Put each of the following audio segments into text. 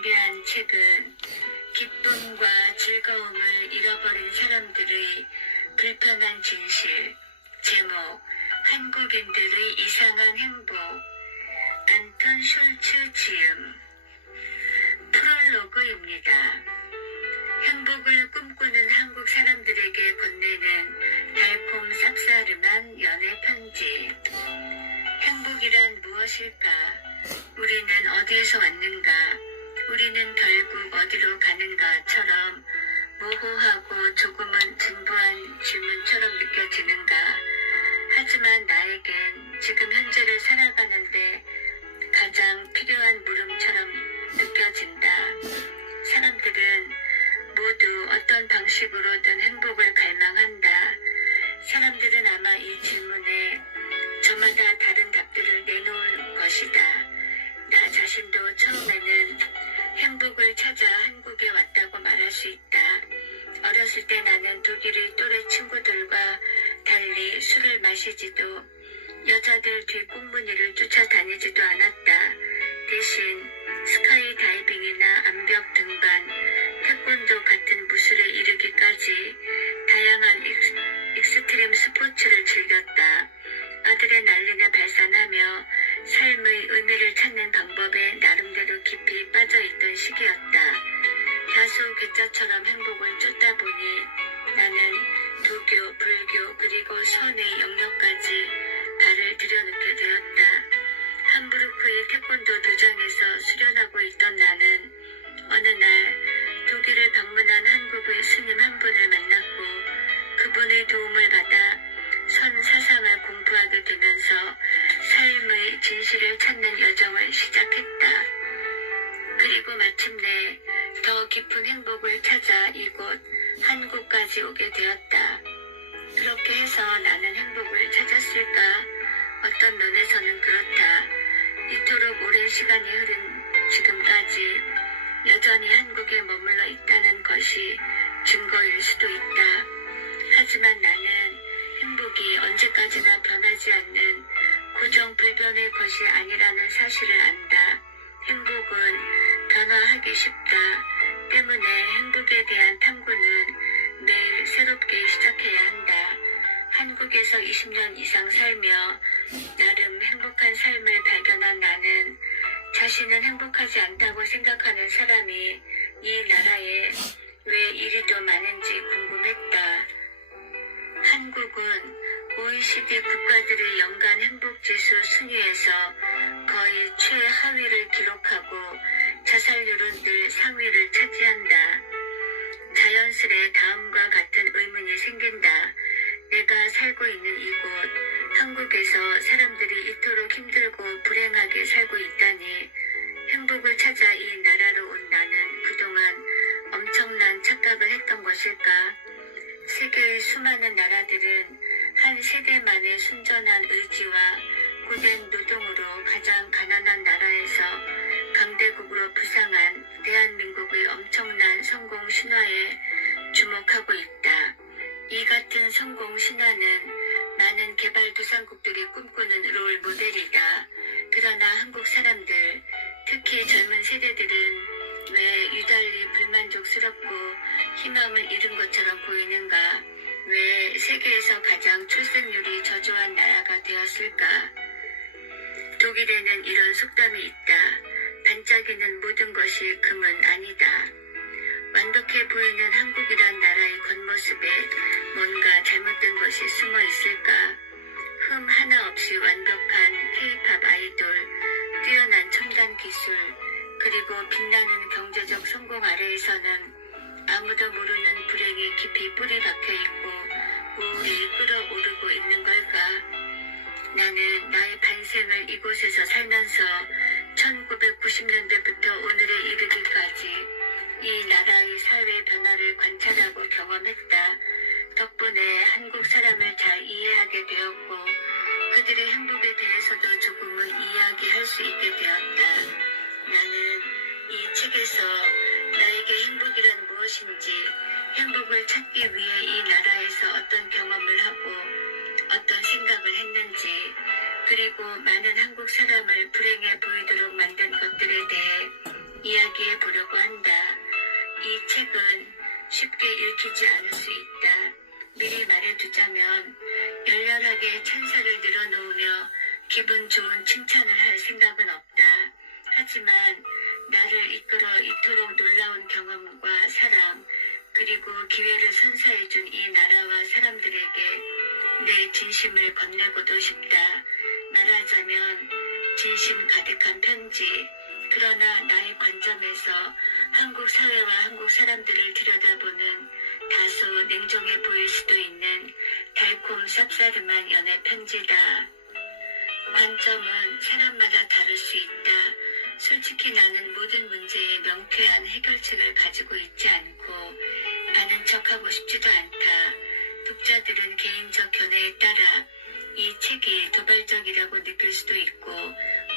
준비한 책은 기쁨과 즐거움을 잃어버린 사람들의 불편한 진실, 제목 한국인들의 이상한 행복, 안톤 숄츠 지음. 프롤로그입니다. 행복을 꿈꾸는 한국 사람들에게 건네는 달콤 쌉싸름한 연애 편지. 행복이란 무엇일까? 우리는 어디에서 왔는가? 우리는 결국 어디로 가는가?처럼 모호하고 조금은 진부한 질문처럼 느껴지는가? 하지만 나에겐 지금 현재를 살아가는데 가장 필요한 물음처럼 느껴진다. 사람들은 모두 어떤 방식으로든 행복을 갈망한다. 사람들은 아마 이 질문에 저마다 다른 답들을 내놓을 것이다. 나 자신도 처음에는 행복을 찾아 한국에 왔다고 말할 수 있다. 어렸을 때 나는 독일의 또래 친구들과 달리 술을 마시지도 여자들 뒷꽁무니를 쫓아다니지도 않았다. 대신 스카이 다이빙이나 암벽 등반, 태권도 같은 무술에 이르기까지 다양한 익스트림 스포츠를 즐겼다. 아드레날린을 발산하며 삶의 의미를 찾는 방법에 나름대로 깊이 빠져있던 시기였다. 다소 괴짜처럼 행복을 쫓다 보니 나는 도교, 불교 그리고 선의 영역까지 발을 들여놓게 되었다. 함부르크의 태권도 도장에서 수련하고 있던 나는 어느 날 독일을 방문한 한국의 스님 한 분을 만났고 그분의 도움을 받아 선 사상을 공부하게 되면서 삶의 진실을 찾는 여정을 시작했다. 그리고 마침내 더 깊은 행복을 찾아 이곳 한국까지 오게 되었다. 그렇게 해서 나는 행복을 찾았을까? 어떤 면에서는 그렇다. 이토록 오랜 시간이 흐른 지금까지 여전히 한국에 머물러 있다는 것이 증거일 수도 있다. 하지만 나는 행복이 언제까지나 변하지 않는 고정불변의 것이 아니라는 사실을 안다. 행복은 변화하기 쉽다. 때문에 행복에 대한 탐구는 매일 새롭게 시작해야 한다. 한국에서 20년 이상 살며 나름 행복한 삶을 발견한 나는 자신은 행복하지 않다고 생각하는 사람이 이 나라에 왜 이리도 많은지 궁금했다. 한국은 OECD 국가들의 연간 행복지수 순위에서 거의 최하위를 기록하고 자살률은 늘 상위를 차지한다. 자연스레 다음과 같은 의문이 생긴다. 내가 살고 있는 이곳 한국에서 사람들이 이토록 힘들고 불행하게 살고 있다니 행복을 찾아 이 나라로 온 나는 그동안 엄청난 착각을 했던 것일까? 세계의 수많은 나라들은 한 세대만의 순전한 의지와 고된 노동으로 가장 가난한 나라에서 강대국으로 부상한 대한민국의 엄청난 성공 신화에 주목하고 있다. 이 같은 성공 신화는 많은 개발도상국들이 꿈꾸는 롤 모델이다. 그러나 한국 사람들, 특히 젊은 세대들은 왜 유달리 불만족스럽고 희망을 잃은 것처럼 보이는가? 왜 세계에서 가장 출생률이 저조한 나라가 되었을까? 독일에는 이런 속담이 있다. 반짝이는 모든 것이 금은 아니다. 완벽해 보이는 한국이란 나라의 겉모습에 뭔가 잘못된 것이 숨어 있을까? 흠 하나 없이 완벽한 K-팝 아이돌, 뛰어난 첨단 기술, 그리고 빛나는 경제적 성공 아래에서는 아무도 모르는 불행이 깊이 뿌리 박혀 있고 우울이 끓어오르고 있는 걸까? 나는 나의 반생을 이곳에서 살면서 1990년대부터 오늘에 이르기까지 이 나라의 사회 변화를 관찰하고 경험했다. 덕분에 한국 사람을 잘 이해하게 되었고 그들의 행복에 대해서도 조금은 이야기할 수 있게 되었다. 나는 이 책에서 나에게 행복이란 무엇인지, 행복을 찾기 위해 이 나라에서 어떤 경험을 하고 어떤 생각을 했는지, 그리고 많은 한국 사람을 불행해 보이도록 만든 것들에 대해 이야기 이야기해 보려고 한다. 이 책은 쉽게 읽히지 않을 수 있다. 미리 말해두자면 열렬하게 찬사를 늘어놓으며 기분 좋은 칭찬을 할 생각은 없다. 하지만 나를 이끌어 이토록 놀라운 경험과 사랑 그리고 기회를 선사해준 이 나라와 사람들에게 내 진심을 건네고도 싶다. 말하자면 진심 가득한 편지. 그러나 나의 관점에서 한국 사회와 한국 사람들을 들여다보는 다소 냉정해 보일 수도 있는 달콤 쌉싸름한 연애 편지다. 관점은 사람마다 다를 수 있다. 솔직히 나는 모든 문제에 명쾌한 해결책을 가지고 있지 않고 아는 척하고 싶지도 않다. 독자들은 개인적 견해에 따라 이 책이 도발적이라고 느낄 수도 있고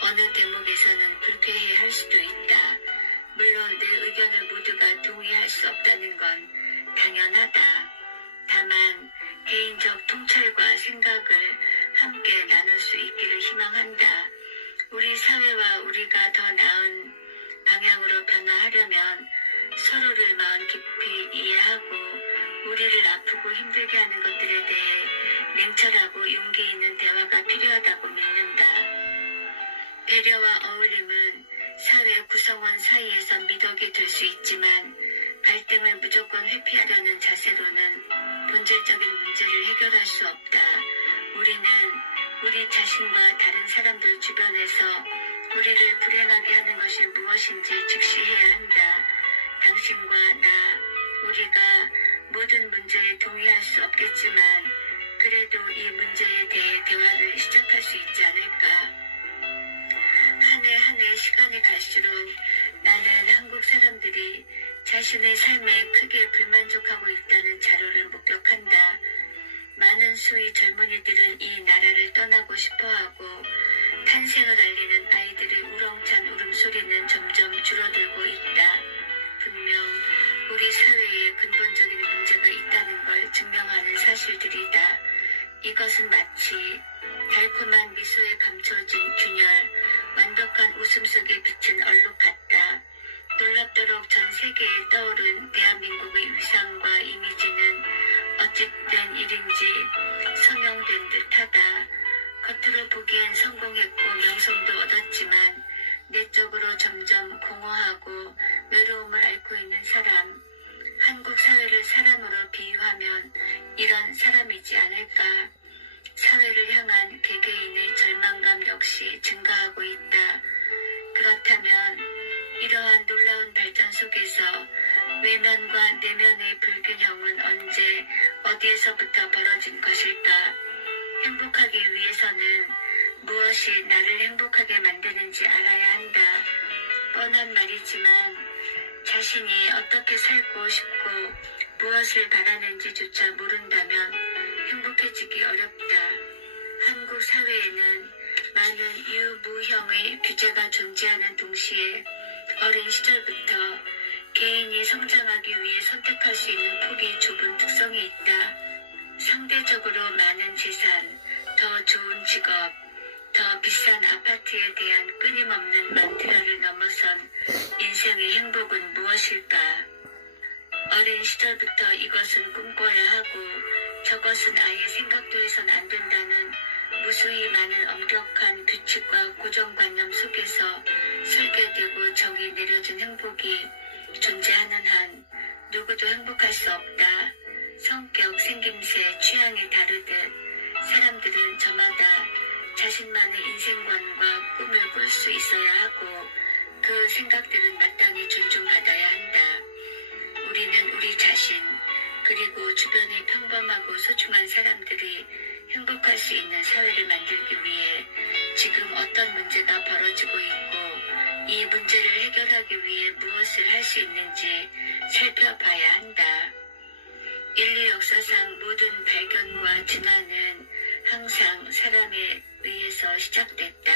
어느 대목에서는 불쾌해 할 수도 있다. 물론 내 의견을 모두가 동의할 수 없다는 건 당연하다. 다만 개인적 통찰과 생각을 함께 나눌 수 있기를 희망한다. 우리 사회와 우리가 더 나은 방향으로 변화하려면 서로를 마음 깊이 이해하고 우리를 아프고 힘들게 하는 것들에 대해 냉철하고 용기 있는 대화가 필요하다고 믿는다. 배려와 어울림은 사회 구성원 사이에서 미덕이 될 수 있지만 갈등을 무조건 회피하려는 자세로는 본질적인 문제를 해결할 수 없다. 우리는 우리 자신과 다른 사람들 주변에서 우리를 불행하게 하는 것이 무엇인지 직시해야 한다. 당신과 나, 우리가 모든 문제에 동의할 수 없겠지만 그래도 이 문제에 대해 대화를 시작할 수 있지 않을까. 한 해 한 해 시간이 갈수록 나는 한국 사람들이 자신의 삶에 크게 불만족하고 있다는 자료를 목격한다. 많은 수의 젊은이들은 이 나라를 떠나고 싶어하고 탄생을 알리는 아이들의 우렁찬 울음소리는 점점 줄어들고 있다. 분명 우리 사회에 근본적인 문제가 있다는 걸 증명하는 사실들이다. 이것은 마치 달콤한 미소에 감춰진 균열, 완벽한 웃음 속에 비친 얼룩 같다. 놀랍도록 전 세계에 떠오른 대한민국의 위상과 이미지는 어찌된 일인지 성형된 듯하다. 겉으로 보기엔 성공했고 명성도 얻었지만 내적으로 점점 공허하고 외로움을 앓고 있는 사람. 한국 사회를 사람으로 비유하면 이런 사람이지 않을까. 사회를 향한 개개인의 절망감 역시 증가하고 있다. 그렇다면 이러한 놀라운 발전 속에서 외면과 내면의 불균형은 언제 어디에서부터 벌어진 것일까? 행복하기 위해서는 무엇이 나를 행복하게 만드는지 알아야 한다. 뻔한 말이지만 자신이 어떻게 살고 싶고 무엇을 바라는지조차 모른다면 행복해지기 어렵다. 한국 사회에는 많은 유무형의 규제가 존재하는 동시에 어린 시절부터 개인이 성장하기 위해 선택할 수 있는 폭이 좁은 특성이 있다. 상대적으로 많은 재산, 더 좋은 직업, 더 비싼 아파트에 대한 끊임없는 만트라를 넘어선 인생의 행복은 무엇일까? 어린 시절부터 이것은 꿈꿔야 하고 저것은 아예 생각도 해선 안 된다는 무수히 많은 엄격한 규칙과 고정관념 속에서 설계되고 정이 내려진 행복이 존재하는 한 누구도 행복할 수 없다. 성격, 생김새, 취향이 다르듯 사람들은 저마다 자신만의 인생관과 꿈을 꿀 수 있어야 하고 그 생각들은 마땅히 존중받아야 한다. 우리는 우리 자신 그리고 주변의 평범하고 소중한 사람들이 행복할 수 있는 사회를 만들기 위해 지금 어떤 문제가 벌어지고 있고 이 문제를 해결하기 위해 무엇을 할 수 있는지 살펴봐야 한다. 인류 역사상 모든 발견과 진화는 항상 사람에 의해서 시작됐다.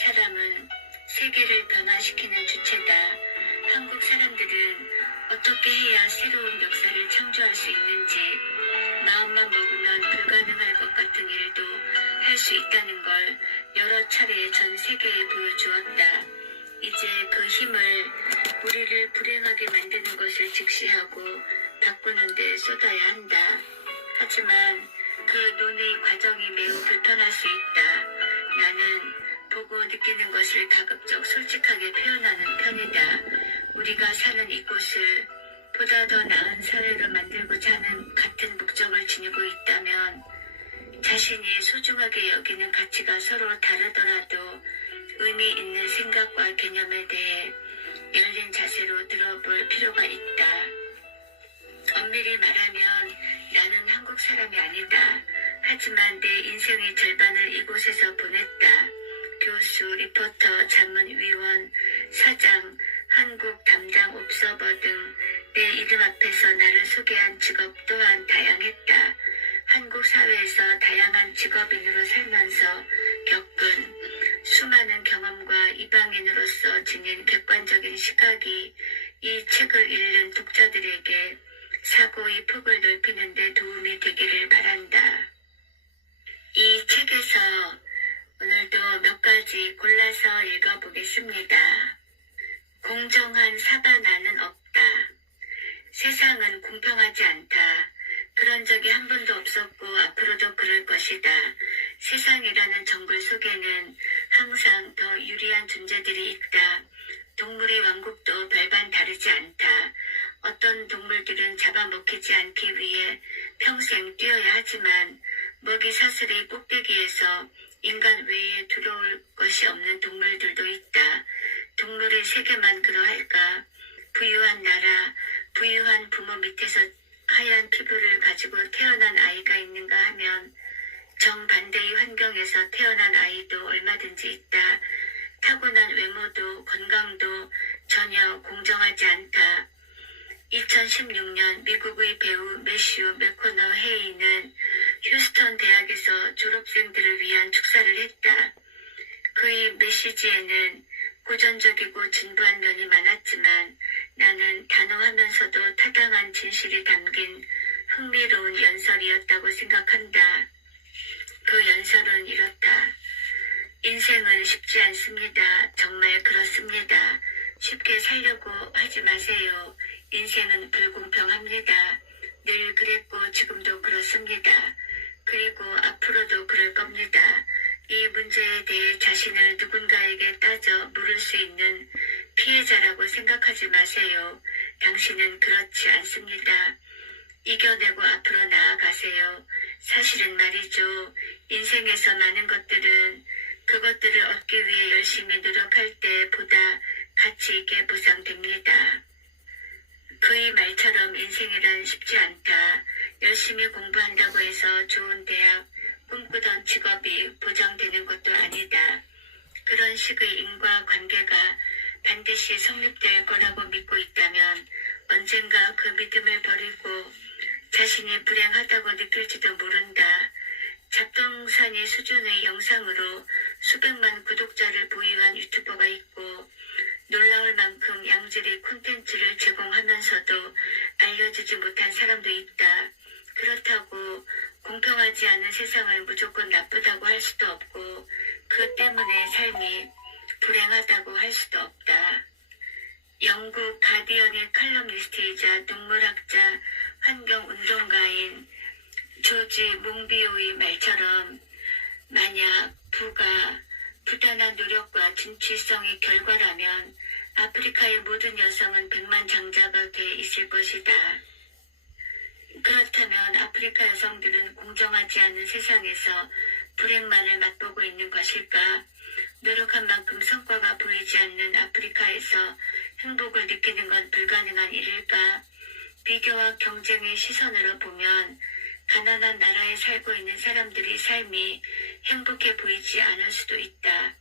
사람은 세계를 변화시키는 주체다. 한국 사람들은 어떻게 해야 새로운 역사를 창조할 수 있는지 마음만 먹으면 불가능할 것 같은 일도 할 수 있다는 걸 여러 차례 전 세계에 보여주었다. 이제 그 힘을 우리를 불행하게 만드는 것을 직시하고 바꾸는 데 쏟아야 한다. 하지만 그 논의 과정이 매우 불편할 수 있다. 나는 보고 느끼는 것을 가급적 솔직하게 표현하는 편이다. 우리가 사는 이곳을 보다 더 나은 사회로 만들고자 하는 같은 목적을 지니고 있다면 자신이 소중하게 여기는 가치가 서로 다르더라도 의미 있는 생각과 개념에 대해 열린 자세로 들어볼 필요가 있다. 엄밀히 말하면 나는 한국 사람이 아니다. 하지만 내 인생의 절반을 이곳에서 보냈다. 교수, 리포터, 자문위원, 사장, 한국 담당 옵서버 등 내 이름 앞에서 나를 소개한 직업 또한 다양했다. 한국 사회에서 다양한 직업인으로 살면서 겪은 수많은 경험과 이방인으로서 지닌 객관적인 시각이 이 책을 읽는 독자들에게 사고의 폭을 넓히는 데 도움이 되기를 바란다. 이 책에서 오늘도 몇 가지 골라서 읽어보겠습니다. 공정한 사바나는 없다. 세상은 공평하지 않다. 그런 적이 한 번도 없었고 앞으로도 그럴 것이다. 세상이라는 정글 속에는 항상 더 유리한 존재들이 있다. 동물의 왕국도 별반 다르지 않다. 어떤 동물들은 잡아먹히지 않기 위해 평생 뛰어야 하지만 먹이 사슬의 꼭대기에서 인간 외에 두려울 것이 없는 동물들도 있다. 동물의 세계만 그러할까? 부유한 나라, 부유한 부모 밑에서 하얀 피부를 가지고 태어난 아이가 있는가 하면 정반대의 환경에서 태어난 아이도 얼마든지 있다. 타고난 외모도 건강도 전혀 공정하지 않다. 2016년 미국의 배우 매슈 맥코너 헤이는 휴스턴 대학에서 졸업생들을 위한 축사를 했다. 그의 메시지에는 고전적이고 진부한 면이 많았지만 나는 단호하면서도 타당한 진실이 담긴 흥미로운 연설이었다고 생각한다. 그 연설은 이렇다. 인생은 쉽지 않습니다. 정말 그렇습니다. 쉽게 살려고 하지 마세요. 인생은 불공평합니다. 늘 그랬고 지금도 그렇습니다. 그리고 앞으로도 그럴 겁니다. 이 문제에 대해 자신을 누군가에게 따져 물을 수 있는 피해자라고 생각하지 마세요. 당신은 그렇지 않습니다. 이겨내고 앞으로 나아가세요. 사실은 말이죠. 인생에서 많은 것들은 그것들을 얻기 위해 열심히 노력할 때보다 가치 있게 보상됩니다. 그의 말처럼 인생이란 쉽지 않다. 열심히 공부한다고 해서 좋은 대학, 꿈꾸던 직업이 보장되는 것도 아니다. 그런 식의 인과관계가 반드시 성립될 거라고 믿고 있다면 언젠가 그 믿음을 버리고 자신이 불행하다고 느낄지도 모른다. 잡동사니 수준의 영상으로 수백만 구독자를 보유한 유튜버가 있고 놀라울 만큼 양질의 콘텐츠를 제공하면서도 알려지지 못한 사람도 있다. 그렇다고 공평하지 않은 세상을 무조건 나쁘다고 할 수도 없고 그 때문에 삶이 불행하다고 할 수도 없다. 영국 가디언의 칼럼니스트이자 동물학자, 환경운동가인 조지 몽비오의 말처럼 만약 부가 부단한 노력과 진취성의 결과라면 아프리카의 모든 여성은 백만장자가 돼 있을 것이다. 그렇다면 아프리카 여성들은 공정하지 않은 세상에서 불행만을 맛보고 있는 것일까? 노력한 만큼 성과가 보이지 않는 아프리카에서 행복을 느끼는 건 불가능한 일일까? 비교와 경쟁의 시선으로 보면 가난한 나라에 살고 있는 사람들의 삶이 행복해 보이지 않을 수도 있다.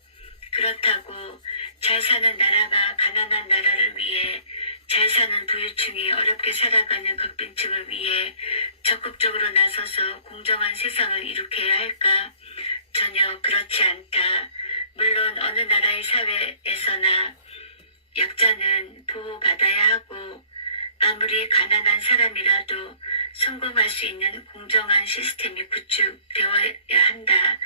그렇다고 잘 사는 나라가 가난한 나라를 위해 잘 사는 부유층이 어렵게 살아가는 극빈층을 위해 적극적으로 나서서 공정한 세상을 이룩해야 할까? 전혀 그렇지 않다. 물론 어느 나라의 사회에서나 약자는 보호받아야 하고 아무리 가난한 사람이라도 성공할 수 있는 공정한 시스템이 구축되어야 한다.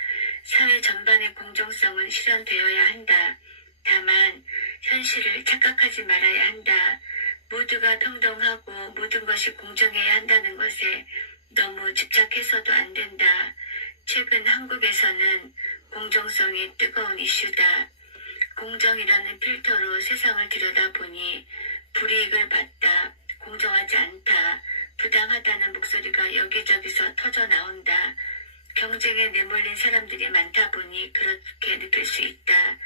사회 전반의 공정성은 실현되어야 한다. 다만 현실을 착각하지 말아야 한다. 모두가 평등하고 모든 것이 공정해야 한다는 것에 너무 집착해서도 안 된다. 최근 한국에서는 공정성이 뜨거운 이슈다. 공정이라는 필터로 세상을 들여다보니 불이익을 받다, 공정하지 않다, 부당하다는 목소리가 여기저기서 터져나온다. 경쟁에 내몰린 사람들이 많다 보니 그렇게 느낄 수 있다.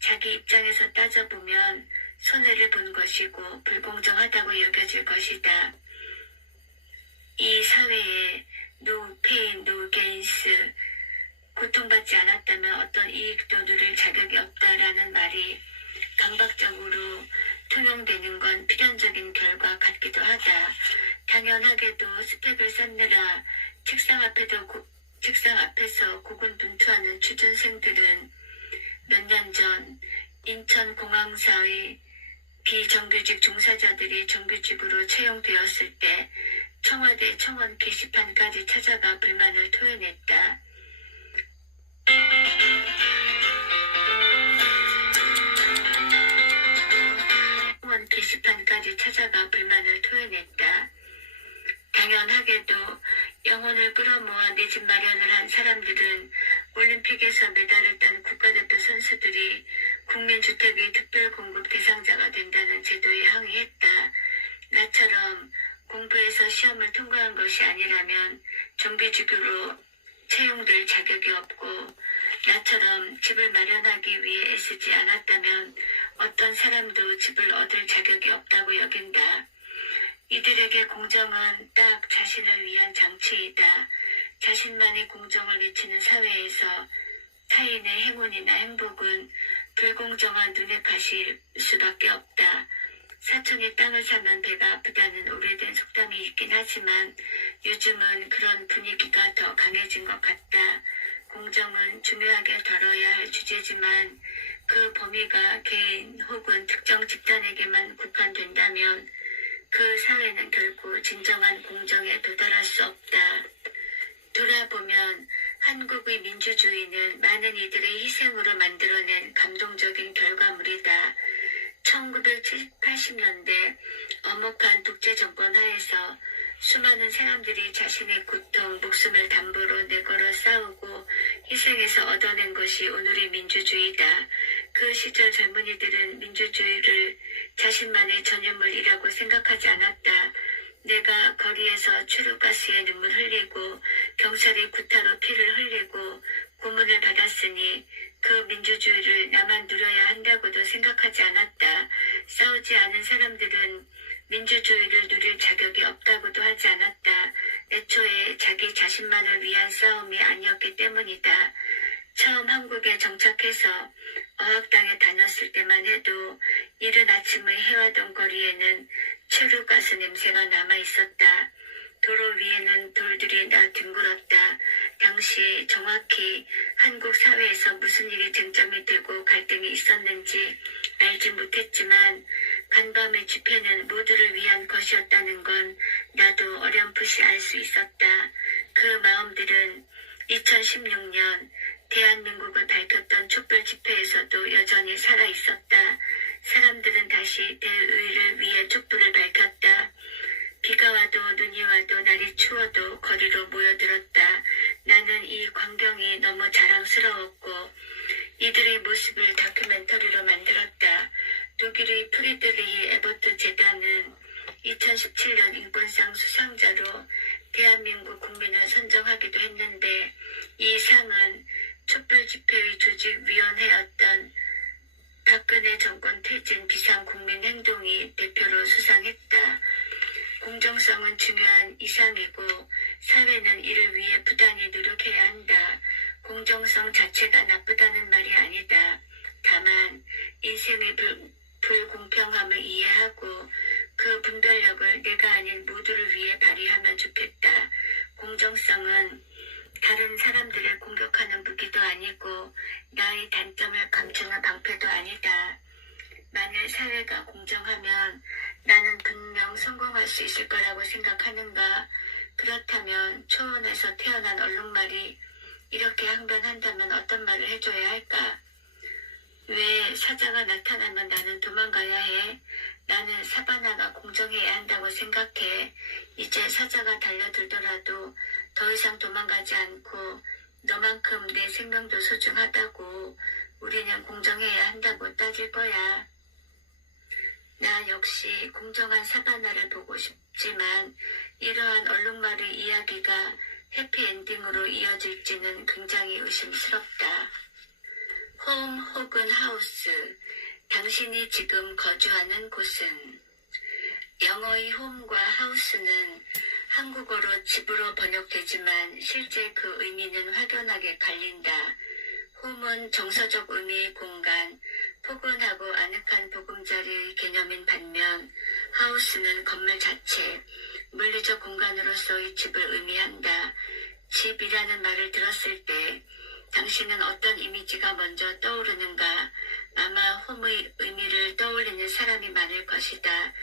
자기 입장에서 따져보면 손해를 본 것이고 불공정하다고 여겨질 것이다. 이 사회에 no pain, no gains, 고통받지 않았다면 어떤 이익도 누릴 자격이 없다라는 말이 강박적으로 통용되는 건 필연적인 결과 같기도 하다. 당연하게도 스펙을 쌓느라 책상 앞에서 고군분투하는 취준생들은 몇 년 전 인천공항사의 비정규직 종사자들이 정규직으로 채용되었을 때 청와대 청원 게시판까지 찾아가 불만을 토해냈다. 청원 게시판까지 찾아가 불만을 토해냈다. 당연하게도 영혼을 끌어모아 내 집 마련을 한 사람들은 올림픽에서 메달을 딴 국가대표 선수들이 국민주택의 특별공급 대상자가 된다는 제도에 항의했다. 나처럼 공부해서 시험을 통과한 것이 아니라면 정규직으로 채용될 자격이 없고 나처럼 집을 마련하기 위해 애쓰지 않았다면 어떤 사람도 집을 얻을 자격이 없다고 여긴다. 이들에게 공정은 딱 자신을 위한 장치이다. 자신만이 공정을 외치는 사회에서 타인의 행운이나 행복은 불공정한 눈에 가실 수밖에 없다. 사촌이 땅을 사면 배가 아프다는 오래된 속담이 있긴 하지만 요즘은 그런 분위기가 더 강해진 것 같다. 공정은 중요하게 다뤄야 할 주제지만 그 범위가 개인 혹은 특정 집단에게만 국한된다면 그 사회는 결코 진정한 공정에 도달할 수 없다. 돌아보면 한국의 민주주의는 많은 이들의 희생으로 만들어낸 감동적인 결과물이다. 1980년대 엄혹한 독재 정권 하에서 수많은 사람들이 자신의 고통, 목숨을 담보로 내걸어 싸우고 희생해서 얻어낸 것이 오늘의 민주주의다. 그 시절 젊은이들은 민주주의를 자신만의 전유물이라고 생각하지 않았다. 내가 거리에서 최루가스에 눈물 흘리고 경찰이 구타로 피를 흘리고 고문을 받았으니 그 민주주의를 나만 누려야 한다고도 생각하지 않았다. 싸우지 않은 사람들은 민주주의를 누릴 자격이 없다고도 하지 않았다. 애초에 자기 자신만을 위한 싸움이 아니었기 때문이다. 처음 한국에 정착해서 어학당에 다녔을 때만 해도 이른 아침의 해화동 거리에는 최루가스 냄새가 남아있었다. 도로 위에는 돌들이 둥글었다. 당시 정확히 한국 사회에서 무슨 일이 쟁점이 되고 갈등이 있었는지 알지 못했지만 간밤의 집회는 모두를 위한 것이었다는 건 나도 어렴풋이 알 수 있었다. 그 마음들은 2016년 대한민국을 밝혔던 촛불 집회에서도 여전히 살아있었다. 사람들은 다시 대의를 위해 촛불을 밝혔다. 비가 와도 눈이 와도 날이 추워도 거리로 모여들었다. 나는 이 광경이 너무 자랑스러웠고 이들의 모습을 다큐멘터리로 만들었다. 독일의 프리드리히 에버트 재단은 2017년 인권상 수상자로 대한민국 국민을 선정하기도 했는데 이 상은 촛불 집회의 조직위원회였던 박근혜 정권 퇴진 비상국민행동이 대표로 수상했다. 공정성은 중요한 이상이고 사회는 이를 위해 부단히 노력해야 한다. 공정성 자체가 나쁘다는 말이 아니다. 다만 인생의 불공평함을 이해하고 그 분별력을 내가 아닌 모두를 위해 발휘하면 좋겠다. 공정성은 다른 사람들을 공격하는 무기도 아니고 나의 단점을 감추는 방패도 아니다. 만일 사회가 공정하면 나는 분명 성공할 수 있을 거라고 생각하는가? 그렇다면 초원에서 태어난 얼룩말이 이렇게 항변한다면 어떤 말을 해줘야 할까? 왜 사자가 나타나면 나는 도망가야 해? 나는 사바나가 공정해야 한다고 생각해. 이제 사자가 달려들더라도 더 이상 도망가지 않고 너만큼 내 생명도 소중하다고 우리는 공정해야 한다고 따질 거야. 나 역시 공정한 사바나를 보고 싶지만 이러한 얼룩말의 이야기가 해피엔딩으로 이어질지는 굉장히 의심스럽다. 홈 혹은 하우스, 당신이 지금 거주하는 곳은? 영어의 홈과 하우스는 한국어로 집으로 번역되지만 실제 그 의미는 확연하게 갈린다. 홈은 정서적 의미의 공간, 포근하고 아늑한 보금자리의 개념인 반면 하우스는 건물 자체, 물리적 공간으로서의 집을 의미한다. 집이라는 말을 들었을 때 당신은 어떤 이미지가 먼저 떠오르는가? 아마 홈의 의미를 떠올리는 사람이 많을 것이다.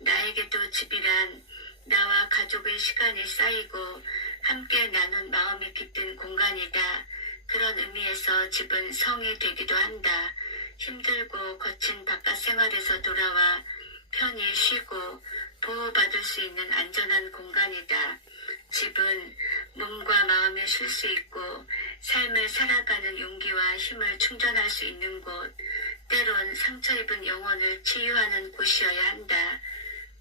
나에게도 집이란 나와 가족의 시간이 쌓이고 함께 나눈 마음이 깃든 공간이다. 그런 의미에서 집은 성이 되기도 한다. 힘들고 거친 바깥 생활에서 돌아와 편히 쉬고 보호받을 수 있는 안전한 공간이다. 집은 몸과 마음이 쉴 수 있고 삶을 살아가는 용기와 힘을 충전할 수 있는 곳, 때론 상처 입은 영혼을 치유하는 곳이어야 한다.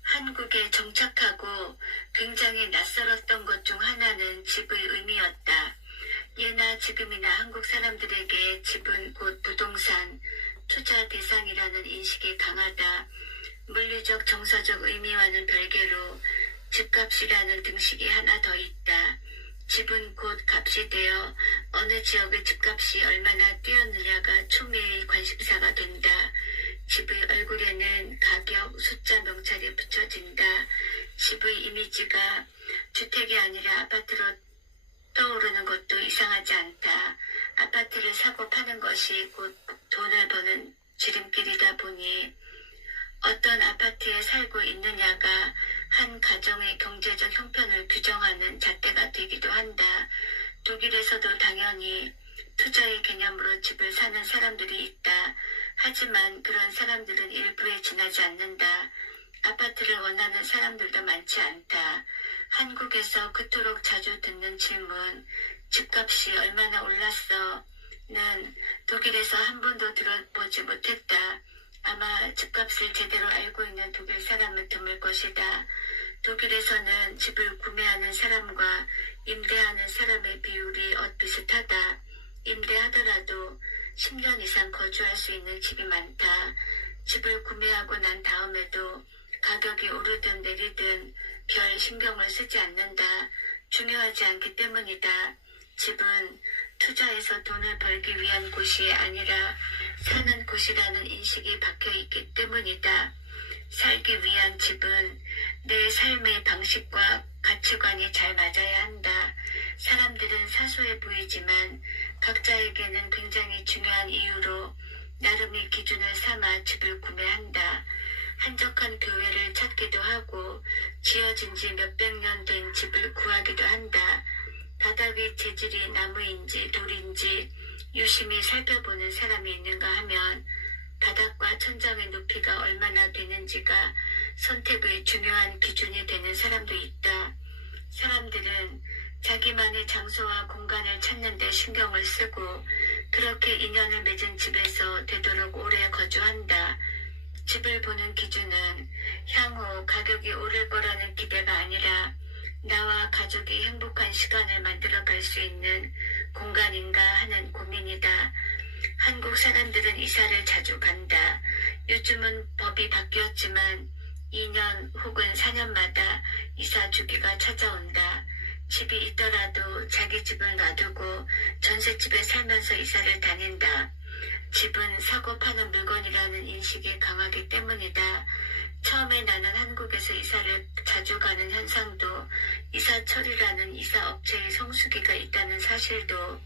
한국에 정착하고 굉장히 낯설었던 것 중 하나는 집의 의미였다. 예나 지금이나 한국 사람들에게 집은 곧 부동산, 투자 대상이라는 인식이 강하다. 물리적 정서적 의미와는 별개로 집값이라는 등식이 하나 더 있다. 집은 곧 값이 되어 어느 지역의 집값이 얼마나 뛰었느냐가 초미의 관심사가 된다. 집의 얼굴에는 가격, 숫자 명찰이 붙여진다. 집의 이미지가 주택이 아니라 아파트로 떠오르는 것도 이상하지 않다. 아파트를 사고 파는 것이 곧 돈을 버는 지름길이다 보니 어떤 아파트에 살고 있느냐가 한 가정의 경제적 형편을 규정하는 잣대가 되기도 한다. 독일에서도 당연히 투자의 개념으로 집을 사는 사람들이 있다. 하지만 그런 사람들은 일부에 지나지 않는다. 아파트를 원하는 사람들도 많지 않다. 한국에서 그토록 자주 듣는 질문, 집값이 얼마나 올랐어? 는 독일에서 한 번도 들어보지 못했다. 아마 집값을 제대로 알고 있는 독일 사람은 드물 것이다. 독일에서는 집을 구매하는 사람과 임대하는 사람의 비율이 비슷하다. 임대하더라도 10년 이상 거주할 수 있는 집이 많다. 집을 구매하고 난 다음에도 가격이 오르든 내리든 별 신경을 쓰지 않는다. 중요하지 않기 때문이다. 집은 투자해서 돈을 벌기 위한 곳이 아니라 사는 곳이라는 인식이 박혀있기 때문이다. 살기 위한 집은 내 삶의 방식과 가치관이 잘 맞아야 한다. 사람들은 사소해 보이지만 각자에게는 굉장히 중요한 이유로 나름의 기준을 삼아 집을 구매한다. 한적한 교회를 찾기도 하고 지어진 지 몇백 년 된 집을 구하기도 한다. 바닥의 재질이 나무인지 돌인지 유심히 살펴보는 사람이 있는가 하면 바닥과 천장의 높이가 얼마나 되는지가 선택의 중요한 기준이 되는 사람도 있다. 사람들은 자기만의 장소와 공간을 찾는 데 신경을 쓰고 그렇게 인연을 맺은 집에서 되도록 오래 거주한다. 집을 보는 기준은 향후 가격이 오를 거라는 기대가 아니라 나와 가족이 행복한 시간을 만들어갈 수 있는 공간인가 하는 고민이다. 한국 사람들은 이사를 자주 간다. 요즘은 법이 바뀌었지만 2년 혹은 4년마다 이사 주기가 찾아온다. 집이 있더라도 자기 집을 놔두고 전셋집에 살면서 이사를 다닌다. 집은 사고 파는 물건이라는 인식이 강하기 때문이다. 처음에 나는 한국에서 이사를 자주 가는 현상도 이사철이라는 이사업체의 성수기가 있다는 사실도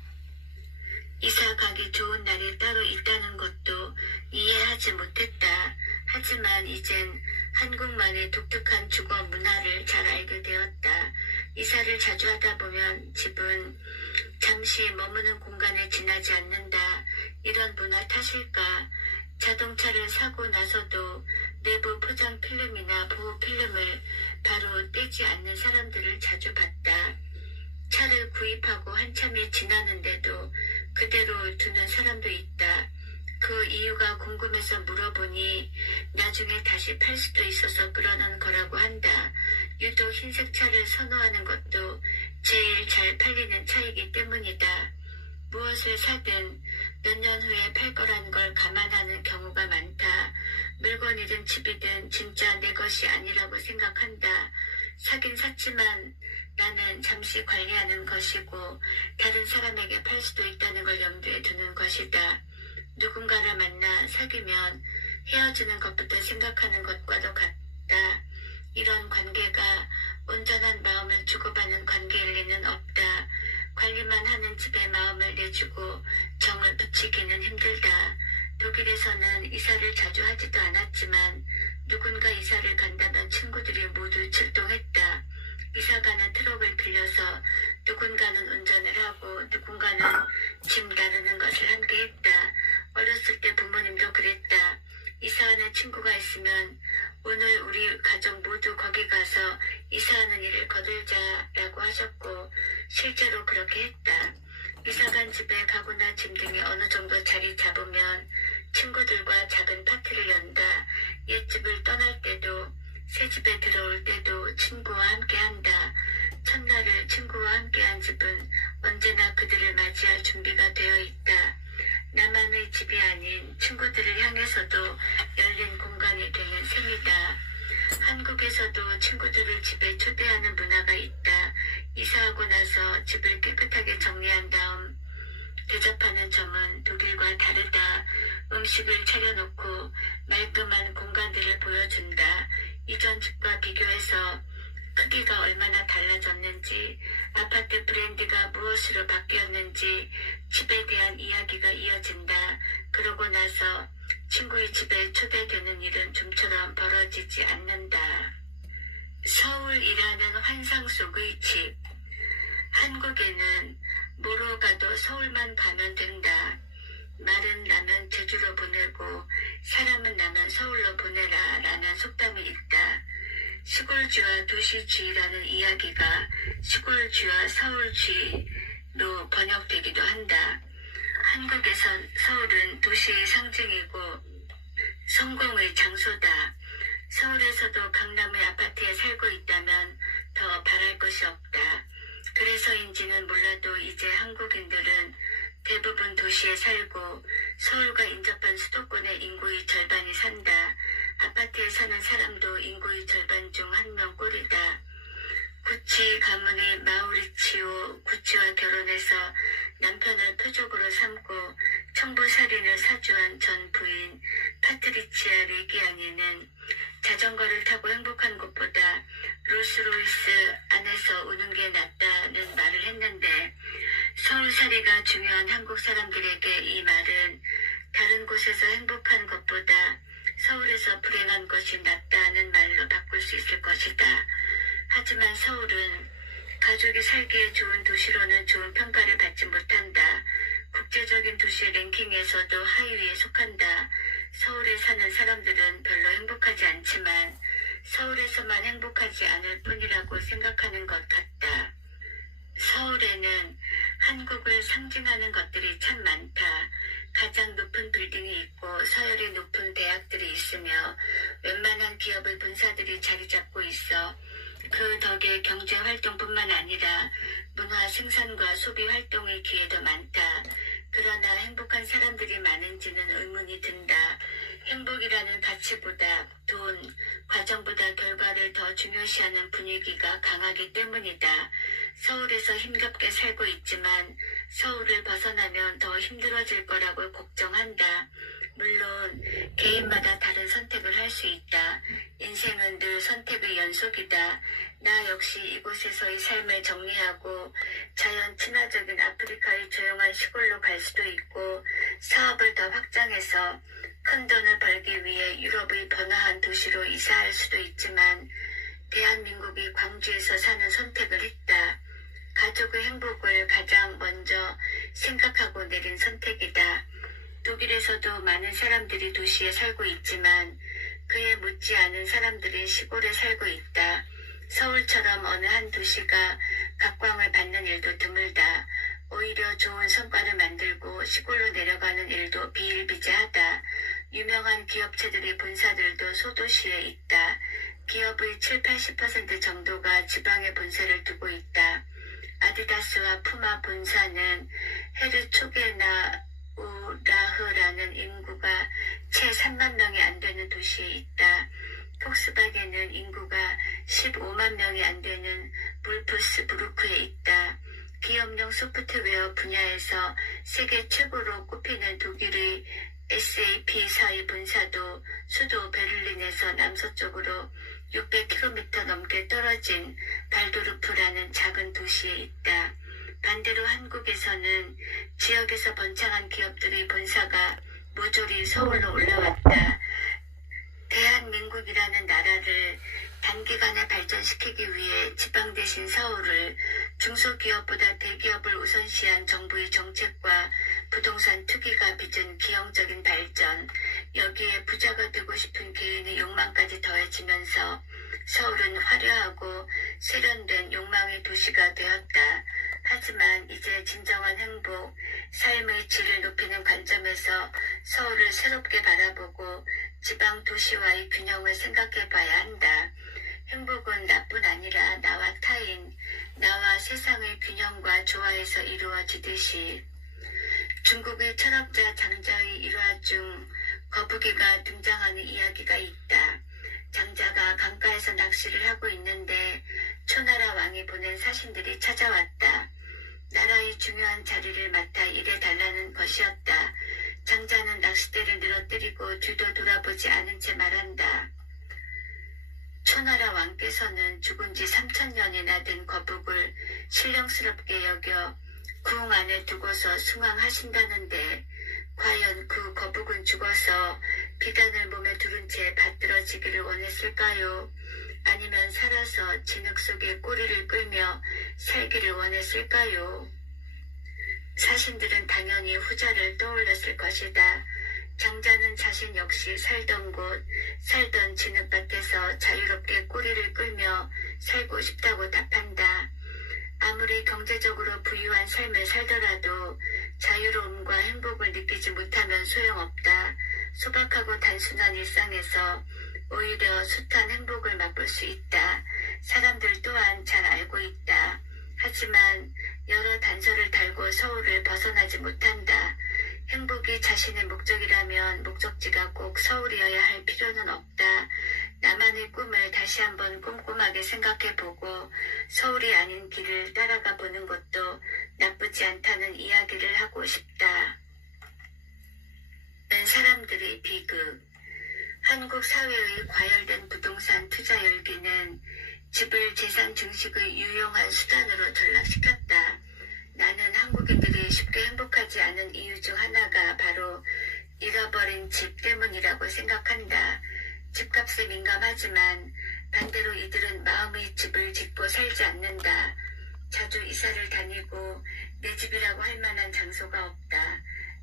이사 가기 좋은 날이 따로 있다는 것도 이해하지 못했다. 하지만 이젠 한국만의 독특한 주거 문화를 잘 알게 되었다. 이사를 자주 하다 보면 집은 잠시 머무는 공간에 지나지 않는다. 이런 문화 탓일까? 자동차를 사고 나서도 내부 포장 필름이나 보호 필름을 바로 떼지 않는 사람들을 자주 봤다. 차를 구입하고 한참이 지나는데도 그대로 두는 사람도 있다. 그 이유가 궁금해서 물어보니 나중에 다시 팔 수도 있어서 그러는 거라고 한다. 유독 흰색 차를 선호하는 것도 제일 잘 팔리는 차이기 때문이다. 무엇을 사든 몇 년 후에 팔 거라는 걸 감안하는 경우가 많다. 물건이든 집이든 진짜 내 것이 아니라고 생각한다. 사긴 샀지만 나는 잠시 관리하는 것이고 다른 사람에게 팔 수도 있다는 걸 염두에 두는 것이다. 누군가를 만나 사귀면 헤어지는 것부터 생각하는 것과도 같다. 이런 관계가 온전한 마음을 주고받는 관계일 리는 없다. 관리만 하는 집에 마음을 내주고 정을 붙이기는 힘들다. 독일에서는 이사를 자주 하지도 않았지만 누군가 이사를 간다면 친구들이 모두 출동했다. 이사가는 트럭을 빌려서 누군가는 운전을 하고 누군가는 짐 나르는 것을 함께 했다. 어렸을 때 부모님도 그랬다. 이사하는 친구가 있으면 오늘 우리 가족 모두 거기 가서 이사하는 일을 거들자라고 하셨고 실제로 그렇게 했다. 이사간 집에 가구나 짐 등이 어느 정도 자리 잡으면 친구들과 작은 파티를 연다. 옛집을 떠날 때도 새 집에 들어올 때도 친구와 함께 한다. 첫날을 친구와 함께한 집은 언제나 그들을 맞이할 준비가 되어 있다. 나만의 집이 아닌 친구들을 향해서도 열린 공간이 되는 셈이다. 한국에서도 친구들을 집에 초대하는 문화가 있다. 이사하고 나서 집을 깨끗하게 정리한 다음 대접하는 점은 독일과 다르다. 음식을 차려놓고 말끔한 공간들을 보여준다. 이전 집과 비교해서 크기가 얼마나 달라졌는지, 아파트 브랜드가 무엇으로 바뀌었는지 집에 대한 이야기가 이어진다. 그러고 나서 친구의 집에 초대되는 일은 좀처럼 벌어지지 않는다. 서울이라는 환상 속의 집. 한국에는 뭐로 가도 서울만 가면 된다. 말은 나면 제주로 보내고 사람은 나면 서울로 보내라 라는 속담이 있다. 시골쥐와 도시쥐라는 이야기가 시골쥐와 서울쥐로 번역되기도 한다. 한국에선 서울은 도시의 상징이고 성공의 장소다. 서울에서도 강남의 아파트에 살고 있다면 더 바랄 것이 없다. 그래서인지는 몰라도 이제 한국인들은 대부분 도시에 살고 서울과 인접한 수도권의 인구의 절반이 산다. 아파트에 사는 사람도 인구의 절반 중 한 명꼴이다. 구치 가문의 마우리치오 구치와 결혼해서 남편을 표적으로 삼고 청부살인을 사주한 전 부인 파트리치아 레기아니는 자전거를 타고 행복한 것보다 롤스로이스 안에서 우는 게 낫다는 말을 했는데 서울살이가 중요한 한국 사람들에게 이 말은 다른 곳에서 행복한 것보다 서울에서 불행한 것이 낫다는 말로 바꿀 수 있을 것이다. 하지만 서울은 가족이 살기에 좋은 도시로는 좋은 평가를 받지 못한다. 국제적인 도시 랭킹에서도 하위에 속한다. 서울에 사는 사람들은 별로 행복하지 않지만 서울에서만 행복하지 않을 뿐이라고 생각하는 것 같다. 서울에는 한국을 상징하는 것들이 참 많다. 가장 높은 빌딩이 있고 서열이 높은 대학들이 있으며 웬만한 기업의 본사들이 자리 잡고 있어 그 덕에 경제활동뿐만 아니라 문화 생산과 소비 활동의 기회도 많다. 그러나 행복한 사람들이 많은지는 의문이 든다. 행복이라는 가치보다 돈, 과정보다 결과를 더 중요시하는 분위기가 강하기 때문이다. 서울에서 힘겹게 살고 있지만 서울을 벗어나면 더 힘들어질 거라고 걱정한다. 물론 개인마다 다른 선택을 할 수 있다. 인생은 늘 선택의 연속이다. 나 역시 이곳에서의 삶을 정리하고 자연 친화적인 아프리카의 조용한 시골로 갈 수도 있고 사업을 더 확장해서 큰 돈을 벌기 위해 유럽의 번화한 도시로 이사할 수도 있지만 대한민국이 광주에서 사는 선택을 했다. 가족의 행복을 가장 먼저 생각하고 내린 선택이다. 중에서도 많은 사람들이 도시에 살고 있지만 그에 못지않은 사람들이 시골에 살고 있다. 서울처럼 어느 한 도시가 각광을 받는 일도 드물다. 오히려 좋은 성과를 만들고 시골로 내려가는 일도 비일비재하다. 유명한 기업체들이 본사들도 소도시에 있다. 기업의 7-80% 정도가 지방에 본사를 두고 있다. 아디다스와 푸마 본사는 헤르초게나 우라흐라는 인구가 채 3만 명이 안 되는 도시에 있다. 폭스바겐은 인구가 15만 명이 안 되는 울프스부르크에 있다. 기업용 소프트웨어 분야에서 세계 최고로 꼽히는 독일의 SAP사의 본사도 수도 베를린에서 남서쪽으로 600km 넘게 떨어진 발도르프라는 작은 도시에 있다. 반대로 한국에서는 지역에서 번창한 기업들의 본사가 모조리 서울로 올라왔다. 대한민국이라는 나라를 단기간에 발전시키기 위해 지방 대신 서울을 중소기업보다 대기업을 우선시한 정부의 정책과 부동산 투기가 빚은 기형적인 발전, 여기에 부자가 되고 싶은 개인의 욕망까지 더해지면서 서울은 화려하고 세련된 욕망의 도시가 되었다. 하지만 이제 진정한 행복, 삶의 질을 높이는 관점에서 서울을 새롭게 바라보고 지방 도시와의 균형을 생각해 봐야 한다. 행복은 나뿐 아니라 나와 타인, 나와 세상의 균형과 조화에서 이루어지듯이 중국의 철학자 장자의 일화 중 거북이가 등장하는 이야기가 있다. 장자가 강가에서 낚시를 하고 있는데 초나라 왕이 보낸 사신들이 찾아왔다. 나라의 중요한 자리를 맡아 일해달라는 것이었다. 장자는 낚싯대를 늘어뜨리고 뒤도 돌아보지 않은 채 말한다. 초나라 왕께서는 죽은 지 3000년이나 된 거북을 신령스럽게 여겨 궁 안에 두고서 숭앙하신다는데 과연 그 거북은 죽어서 비단을 몸에 두른 채 받들어지기를 원했을까요? 아니면 살아서 진흙 속에 꼬리를 끌며 살기를 원했을까요? 사신들은 당연히 후자를 떠올렸을 것이다. 장자는 자신 역시 살던 곳, 살던 진흙밭에서 자유롭게 꼬리를 끌며 살고 싶다고 답한다. 아무리 경제적으로 부유한 삶을 살더라도 자유로움과 행복을 느끼지 못하면 소용없다. 소박하고 단순한 일상에서 오히려 숱한 행복을 맛볼 수 있다. 사람들 또한 잘 알고 있다. 하지만 여러 단서를 달고 서울을 벗어나지 못한다. 행복이 자신의 목적이라면 목적지가 꼭 서울이어야 할 필요는 없다. 나만의 꿈을 다시 한번 꼼꼼하게 생각해보고 서울이 아닌 길을 따라가 보는 것도 나쁘지 않다는 이야기를 하고 싶다. 사람들의 비극. 한국 사회의 과열된 부동산 투자 열기는 집을 재산 증식의 유용한 수단으로 전락시켰다. 나는 한국인들이 쉽게 행복하지 않은 이유 중 하나가 바로 잃어버린 집 때문이라고 생각한다. 집값에 민감하지만 반대로 이들은 마음의 집을 짓고 살지 않는다. 자주 이사를 다니고 내 집이라고 할 만한 장소가 없다.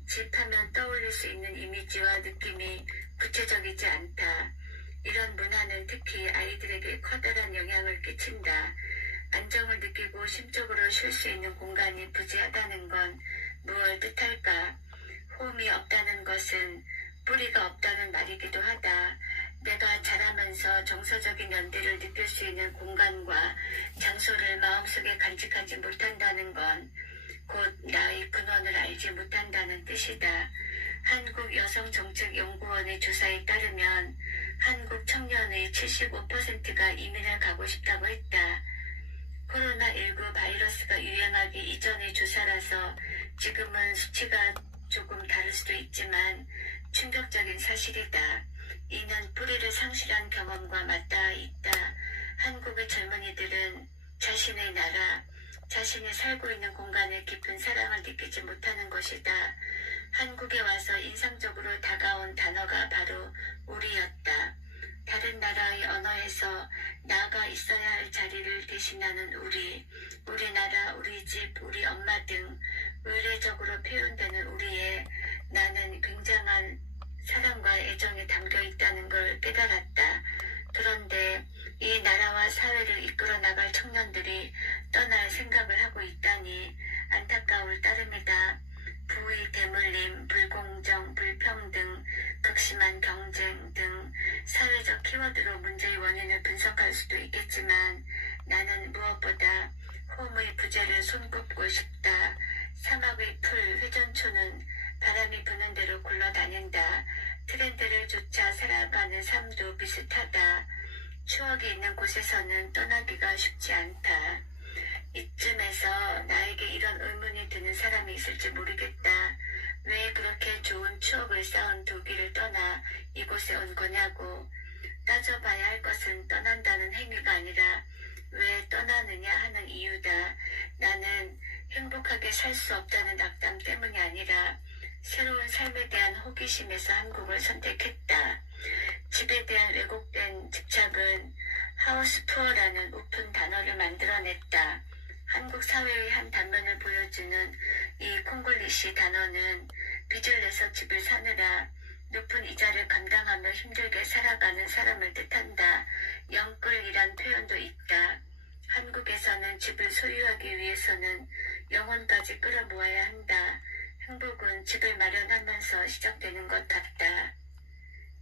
집 하면 떠올릴 수 있는 이미지와 느낌이 구체적이지 않다. 이런 문화는 특히 아이들에게 커다란 영향을 끼친다. 안정을 느끼고 심적으로 쉴 수 있는 공간이 부재하다는 건 무엇을 뜻할까? 홈이 없다는 것은 뿌리가 없다는 말이기도 하다. 내가 자라면서 정서적인 연대를 느낄 수 있는 공간과 장소를 마음속에 간직하지 못한다는 건 곧 나의 근원을 알지 못한다는 뜻이다. 한국여성정책연구원의 조사에 따르면 한국 청년의 75%가 이민을 가고 싶다고 했다. 코로나19 바이러스가 유행하기 이전의 조사라서 지금은 수치가 조금 다를 수도 있지만 충격적인 사실이다. 이는 뿌리를 상실한 경험과 맞닿아 있다. 한국의 젊은이들은 자신의 나라, 자신이 살고 있는 공간에 깊은 사랑을 느끼지 못하는 것이다. 한국에 와서 인상적으로 다가온 단어가 바로 우리였다. 다른 나라의 언어에서 나가 있어야 할 자리를 대신하는 우리, 우리나라, 우리 집, 우리 엄마 등 의례적으로 표현되는 우리에 나는 굉장한 사랑과 애정이 담겨 있다는 걸 깨달았다. 그런데 이 나라와 사회를 이끌어 나갈 청년들이 떠날 생각을 하고 있다니 안타까울 따름이다. 부의 대물림, 불공정, 불평등, 극심한 경쟁 등 사회적 키워드로 문제의 원인을 분석할 수도 있겠지만 나는 무엇보다 홈의 부재를 손꼽고 싶다. 사막의 풀, 회전초는 바람이 부는 대로 굴러다닌다. 트렌드를 쫓아 살아가는 삶도 비슷하다. 추억이 있는 곳에서는 떠나기가 쉽지 않다. 이쯤에서 나에게 이런 의문이 드는 사람이 있을지 모르겠다. 왜 그렇게 좋은 추억을 쌓은 독일을 떠나 이곳에 온 거냐고. 따져봐야 할 것은 떠난다는 행위가 아니라 왜 떠나느냐 하는 이유다. 나는 행복하게 살 수 없다는 악담 때문이 아니라 새로운 삶에 대한 호기심에서 한국을 선택했다. 집에 대한 왜곡된 집착은 하우스푸어라는 우픈 단어를 만들어냈다. 한국 사회의 한 단면을 보여주는 이 콩글리시 단어는 빚을 내서 집을 사느라 높은 이자를 감당하며 힘들게 살아가는 사람을 뜻한다. 영끌이란 표현도 있다. 한국에서는 집을 소유하기 위해서는 영혼까지 끌어모아야 한다. 행복은 집을 마련하면서 시작되는 것 같다.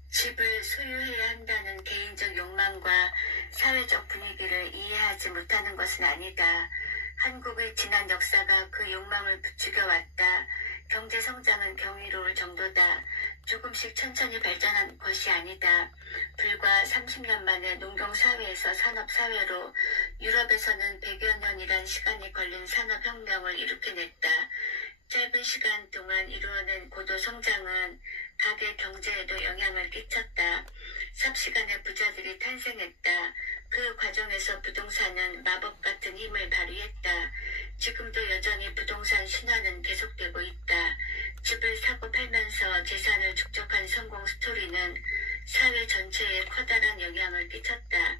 집을 소유해야 한다는 개인적 욕망과 사회적 분위기를 이해하지 못하는 것은 아니다. 한국의 지난 역사가 그 욕망을 부추겨왔다. 경제성장은 경이로울 정도다. 조금씩 천천히 발전한 것이 아니다. 불과 30년 만에 농경사회에서 산업사회로 유럽에서는 100여 년이란 시간이 걸린 산업혁명을 일으켜냈다. 짧은 시간 동안 이루어낸 고도성장은 가계 경제에도 영향을 끼쳤다. 삽시간에 부자들이 탄생했다. 그 과정에서 부동산은 마법 같은 힘을 발휘했다. 지금도 여전히 부동산 신화는 계속되고 있다. 집을 사고 팔면서 재산을 축적한 성공 스토리는 사회 전체에 커다란 영향을 끼쳤다.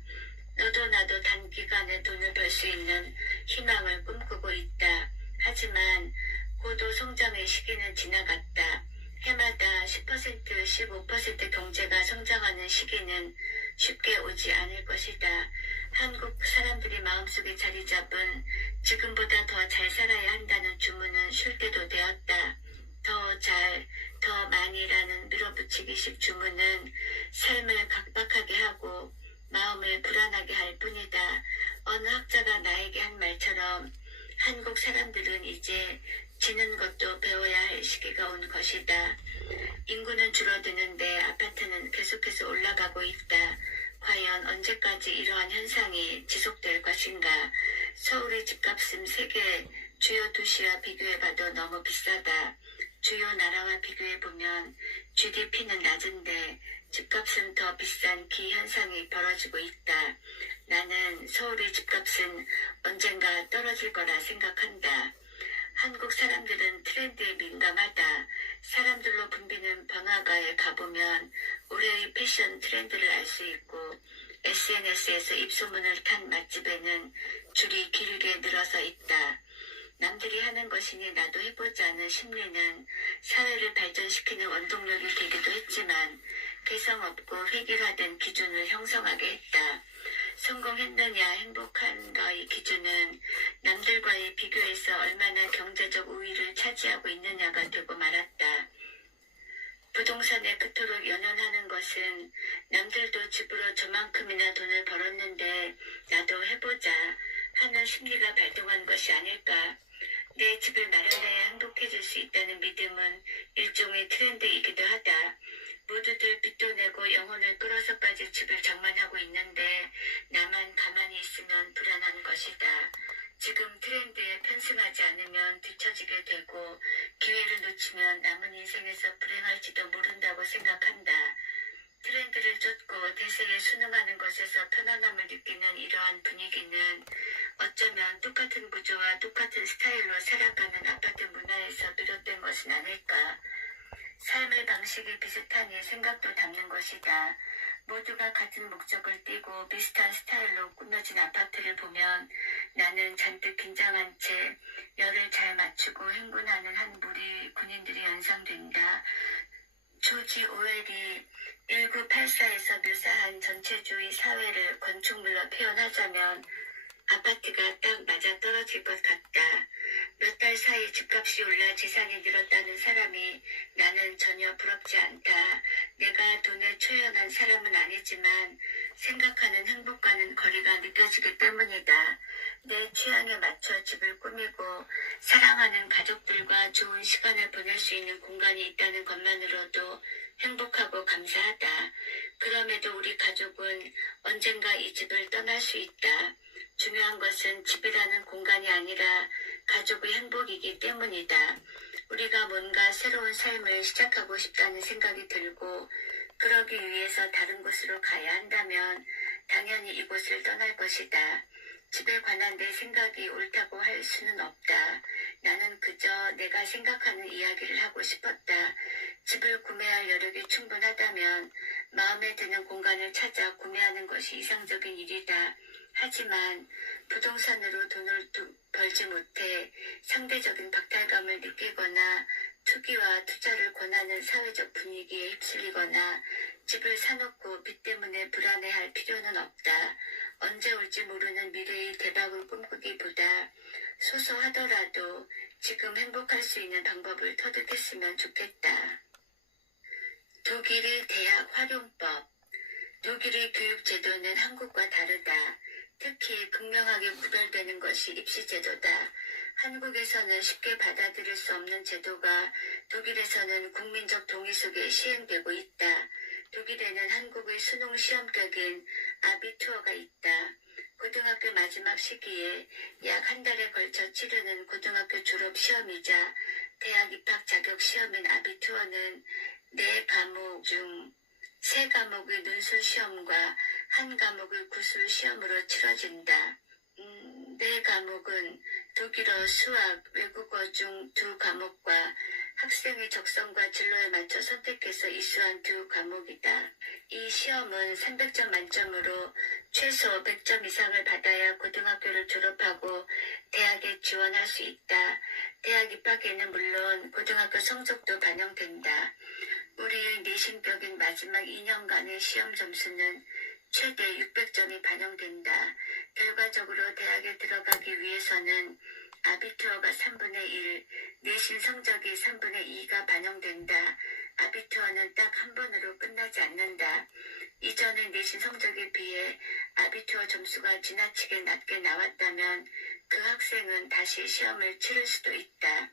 너도 나도 단기간에 돈을 벌 수 있는 희망을 꿈꾸고 있다. 하지만 고도 성장의 시기는 지나갔다. 해마다 10%, 15% 경제가 성장하는 시기는 쉽게 오지 않을 것이다. 한국 사람들이 마음속에 자리 잡은 지금보다 더 잘 살아야 한다는 주문은 쉴 때도 되었다. 더 잘, 더 많이라는 밀어붙이기식 주문은 삶을 각박하게 하고 마음을 불안하게 할 뿐이다. 어느 학자가 나에게 한 말처럼 한국 사람들은 이제 지는 것도 배워야 할 시기가 온 것이다. 인구는 줄어드는데 아파트는 계속해서 올라가고 있다. 과연 언제까지 이러한 현상이 지속될 것인가? 서울의 집값은 세계 주요 도시와 비교해봐도 너무 비싸다. 주요 나라와 비교해보면 GDP는 낮은데 집값은 더 비싼 기현상이 벌어지고 있다. 나는 서울의 집값은 언젠가 떨어질 거라 생각한다. 한국 사람들은 트렌드에 민감하다. 사람들로 붐비는 번화가에 가보면 올해의 패션 트렌드를 알 수 있고 SNS에서 입소문을 탄 맛집에는 줄이 길게 늘어서 있다. 남들이 하는 것이니 나도 해보자는 심리는 사회를 발전시키는 원동력이 되기도 했지만 개성 없고 획일화된 기준을 형성하게 했다. 성공했느냐 행복한가의 기준은 남들과의 비교에서 얼마나 경제적 우위를 차지하고 있느냐가 되고 말았다. 부동산에 그토록 연연하는 것은 남들도 집으로 저만큼이나 돈을 벌었는데 나도 해보자 하는 심리가 발동한 것이 아닐까. 내 집을 마련해야 행복해질 수 있다는 믿음은 일종의 트렌드이기도 하다. 모두들 빚도 내고 영혼을 끌어서까지 집을 장만하고 있는데 나만 가만히 있으면 불안한 것이다. 지금 트렌드에 편승하지 않으면 뒤처지게 되고 기회를 놓치면 남은 인생에서 불행할지도 모른다고 생각한다. 트렌드를 쫓고 대세에 순응하는 것에서 편안함을 느끼는 이러한 분위기는 어쩌면 똑같은 구조와 똑같은 스타일로 살아가는 아파트 문화에서 비롯된 것은 아닐까. 삶의 방식이 비슷하니 생각도 닮는 것이다. 모두가 같은 목적을 띠고 비슷한 스타일로 꾸며진 아파트를 보면 나는 잔뜩 긴장한 채 열을 잘 맞추고 행군하는 한 무리 군인들이 연상된다. 조지 오웰이 1984에서 묘사한 전체주의 사회를 건축물로 표현하자면 아파트가 딱 맞아떨어질 것 같다. 몇 달 사이 집값이 올라 재산이 늘었다는 사람이 나는 전혀 부럽지 않다. 내가 돈에 초연한 사람은 아니지만 생각하는 행복과는 거리가 느껴지기 때문이다. 내 취향에 맞춰 집을 꾸미고 사랑하는 가족들과 좋은 시간을 보낼 수 있는 공간이 있다는 것만으로도 행복하고 감사하다. 그럼에도 우리 가족은 언젠가 이 집을 떠날 수 있다. 중요한 것은 집이라는 공간이 아니라 가족의 행복이기 때문이다. 우리가 뭔가 새로운 삶을 시작하고 싶다는 생각이 들고 그러기 위해서 다른 곳으로 가야 한다면 당연히 이곳을 떠날 것이다. 집에 관한 내 생각이 옳다고 할 수는 없다. 나는 그저 내가 생각하는 이야기를 하고 싶었다. 집을 구매할 여력이 충분하다면 마음에 드는 공간을 찾아 구매하는 것이 이상적인 일이다. 하지만 부동산으로 돈을 벌지 못해 상대적인 박탈감을 느끼거나 투기와 투자를 권하는 사회적 분위기에 휩쓸리거나 집을 사놓고 빚 때문에 불안해할 필요는 없다. 언제 올지 모르는 미래의 대박을 꿈꾸기보다 소소하더라도 지금 행복할 수 있는 방법을 터득했으면 좋겠다. 독일의 대학 활용법. 독일의 교육제도는 한국과 다르다. 특히 극명하게 구별되는 것이 입시제도다. 한국에서는 쉽게 받아들일 수 없는 제도가 독일에서는 국민적 동의 속에 시행되고 있다. 독일에는 한국의 수능 시험격인 아비투어가 있다. 고등학교 마지막 시기에 약 한 달에 걸쳐 치르는 고등학교 졸업 시험이자 대학 입학 자격 시험인 아비투어는 4과목 중 3과목의 논술 시험과 1과목의 구술 시험으로 치러진다. 4과목은 독일어, 수학, 외국어 중 2과목과 학생의 적성과 진로에 맞춰 선택해서 이수한 2과목이다. 이 시험은 300점 만점으로 최소 100점 이상을 받아야 고등학교를 졸업하고 대학에 지원할 수 있다. 대학 입학에는 물론 고등학교 성적도 반영된다. 우리의 내신격인 마지막 2년간의 시험 점수는 최대 600점이 반영된다. 결과적으로 대학에 들어가기 위해서는 아비투어가 3분의 1, 내신 성적이 3분의 2가 반영된다. 아비투어는 딱 한 번으로 끝나지 않는다. 이전의 내신 성적에 비해 아비투어 점수가 지나치게 낮게 나왔다면 그 학생은 다시 시험을 치를 수도 있다.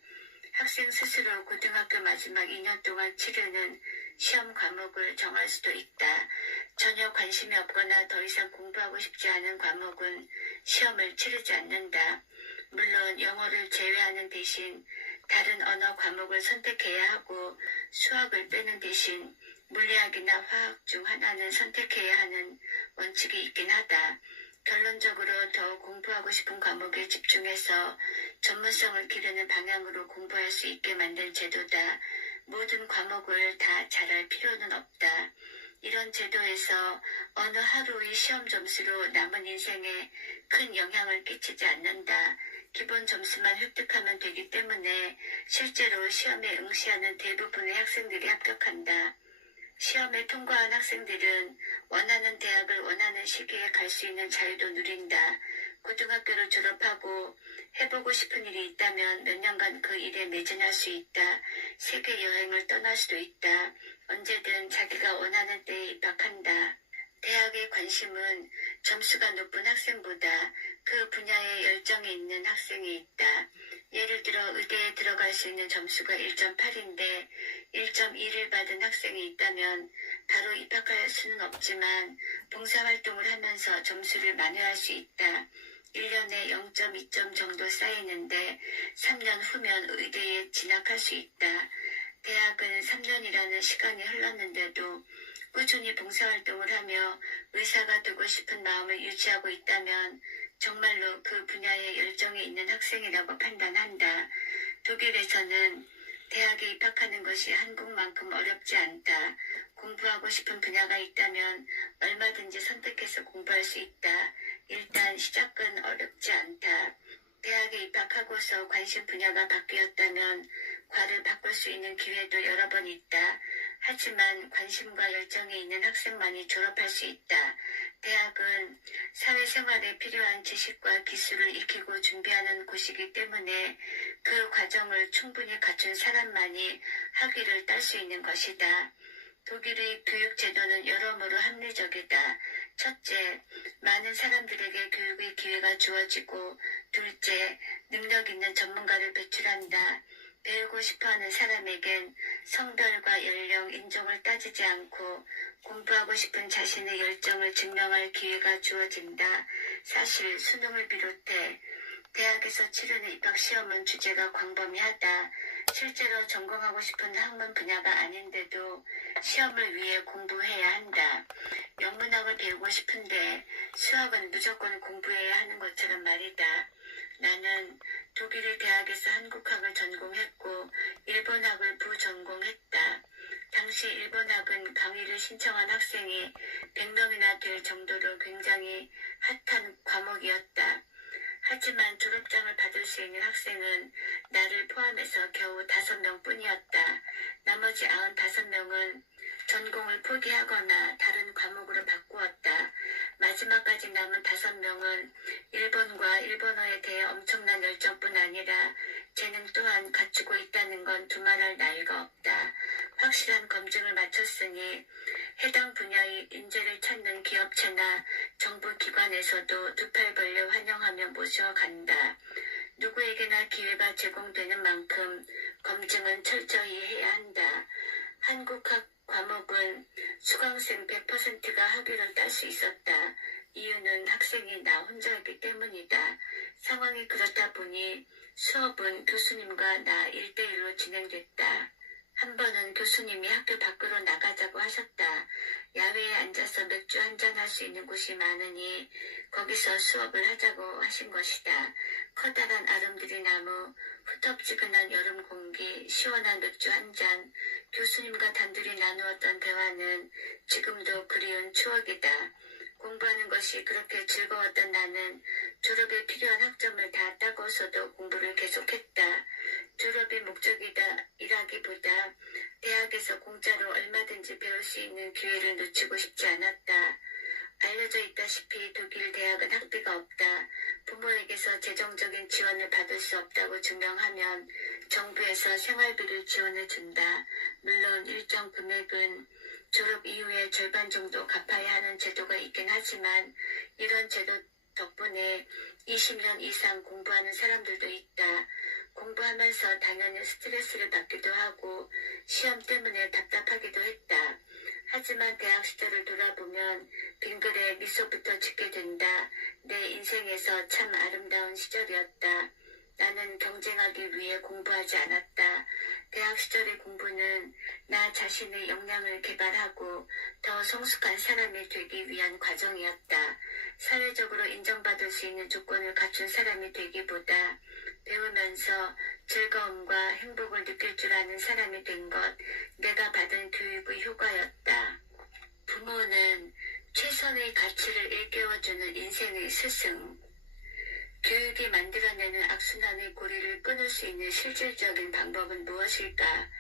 학생 스스로 고등학교 마지막 2년 동안 치르는 시험 과목을 정할 수도 있다. 전혀 관심이 없거나 더 이상 공부하고 싶지 않은 과목은 시험을 치르지 않는다. 물론 영어를 제외하는 대신 다른 언어 과목을 선택해야 하고 수학을 빼는 대신 물리학이나 화학 중 하나는 선택해야 하는 원칙이 있긴 하다. 결론적으로 더 공부하고 싶은 과목에 집중해서 전문성을 기르는 방향으로 공부할 수 있게 만든 제도다. 모든 과목을 다 잘할 필요는 없다. 이런 제도에서 어느 하루의 시험 점수로 남은 인생에 큰 영향을 끼치지 않는다. 기본 점수만 획득하면 되기 때문에 실제로 시험에 응시하는 대부분의 학생들이 합격한다. 시험에 통과한 학생들은 원하는 대학을 원하는 시기에 갈 수 있는 자유도 누린다. 고등학교를 졸업하고 해보고 싶은 일이 있다면 몇 년간 그 일에 매진할 수 있다. 세계 여행을 떠날 수도 있다. 언제든 자기가 원하는 때에 입학한다. 대학의 관심은 점수가 높은 학생보다 그 분야에 열정이 있는 학생이 있다. 예를 들어 의대에 들어갈 수 있는 점수가 1.8인데 1.2를 받은 학생이 있다면 바로 입학할 수는 없지만 봉사활동을 하면서 점수를 만회할 수 있다. 1년에 0.2점 정도 쌓이는데 3년 후면 의대에 진학할 수 있다. 대학은 3년이라는 시간이 흘렀는데도 꾸준히 봉사활동을 하며 의사가 되고 싶은 마음을 유지하고 있다면 정말로 그 분야에 열정이 있는 학생이라고 판단한다. 독일에서는 대학에 입학하는 것이 한국만큼 어렵지 않다. 공부하고 싶은 분야가 있다면 얼마든지 선택해서 공부할 수 있다. 일단 시작은 어렵지 않다. 대학에 입학 입학하고서 관심 분야가 바뀌었다면 과를 바꿀 수 있는 기회도 여러 번 있다. 하지만 관심과 열정이 있는 학생만이 졸업할 수 있다. 대학은 사회생활에 필요한 지식과 기술을 익히고 준비하는 곳이기 때문에 그 과정을 충분히 갖춘 사람만이 학위를 딸 수 있는 것이다. 독일의 교육 제도는 여러모로 합리적이다. 첫째, 많은 사람들에게 교육의 기회가 주어지고, 둘째, 능력 있는 전문가를 배출한다. 배우고 싶어하는 사람에겐 성별과 연령, 인종을 따지지 않고 공부하고 싶은 자신의 열정을 증명할 기회가 주어진다. 사실 수능을 비롯해 대학에서 치르는 입학시험은 주제가 광범위하다. 실제로 전공하고 싶은 학문 분야가 아닌데도 시험을 위해 공부해야 한다. 영문학을 배우고 싶은데 수학은 무조건 공부해야 하는 것처럼 말이다. 나는 독일의 대학에서 한국학을 전공했고 일본학을 부전공했다. 당시 일본학은 강의를 신청한 학생이 100명이나 될 정도로 굉장히 핫한 과목이었다. 하지만 졸업장을 받을 수 있는 학생은 나를 포함해서 겨우 5명 뿐이었다. 나머지 95명은 전공을 포기하거나 다른 과목으로 바꾸었다. 마지막까지 남은 5명은 일본과 일본어에 대해 엄청난 열정뿐 아니라 재능 또한 갖추고 있다는 건 두말할 나위가 없다. 확실한 검증을 마쳤으니 해당 분야의 인재를 찾는 기업체나 정부기관에서도 두 팔 벌려 환영하며 모셔간다. 누구에게나 기회가 제공되는 만큼 검증은 철저히 해야 한다. 한국학 과목은 수강생 100%가 학위를 딸 수 있었다. 이유는 학생이 나 혼자였기 때문이다. 상황이 그렇다 보니 수업은 교수님과 나 1대1로 진행됐다. 한 번은 교수님이 학교 밖으로 나가자고 하셨다. 야외에 앉아서 맥주 한잔 할 수 있는 곳이 많으니 거기서 수업을 하자고 하신 것이다. 커다란 아름드리 나무, 후텁지근한 여름 공기, 시원한 맥주 한 잔, 교수님과 단둘이 나누었던 대화는 지금도 그리운 추억이다. 공부하는 것이 그렇게 즐거웠던 나는 졸업에 필요한 학점을 다 따고서도 공부를 계속했다. 졸업이 목적이다 이라기보다 대학에서 공짜로 얼마든지 배울 수 있는 기회를 놓치고 싶지 않았다. 알려져 있다시피 독일 대학은 학비가 없다. 부모에게서 재정적인 지원을 받을 수 없다고 증명하면 정부에서 생활비를 지원해준다. 물론 일정 금액은 졸업 이후에 절반 정도 갚아야 하는 제도가 있긴 하지만 이런 제도 덕분에 20년 이상 공부하는 사람들도 있다. 공부하면서 당연히 스트레스를 받기도 하고 시험 때문에 답답하기도 했다. 하지만 대학 시절을 돌아보면 빙글에 미소부터 짓게 된다. 내 인생에서 참 아름다운 시절이었다. 나는 경쟁하기 위해 공부하지 않았다. 대학 시절의 공부는 나 자신의 역량을 개발하고 더 성숙한 사람이 되기 위한 과정이었다. 사회적으로 인정받을 수 있는 조건을 갖춘 사람이 되기보다 배우면서 즐거움과 행복을 느낄 줄 아는 사람이 된 것, 내가 받은 교육의 효과였다. 부모는 최선의 가치를 일깨워주는 인생의 스승. 교육이 만들어내는 악순환의 고리를 끊을 수 있는 실질적인 방법은 무엇일까?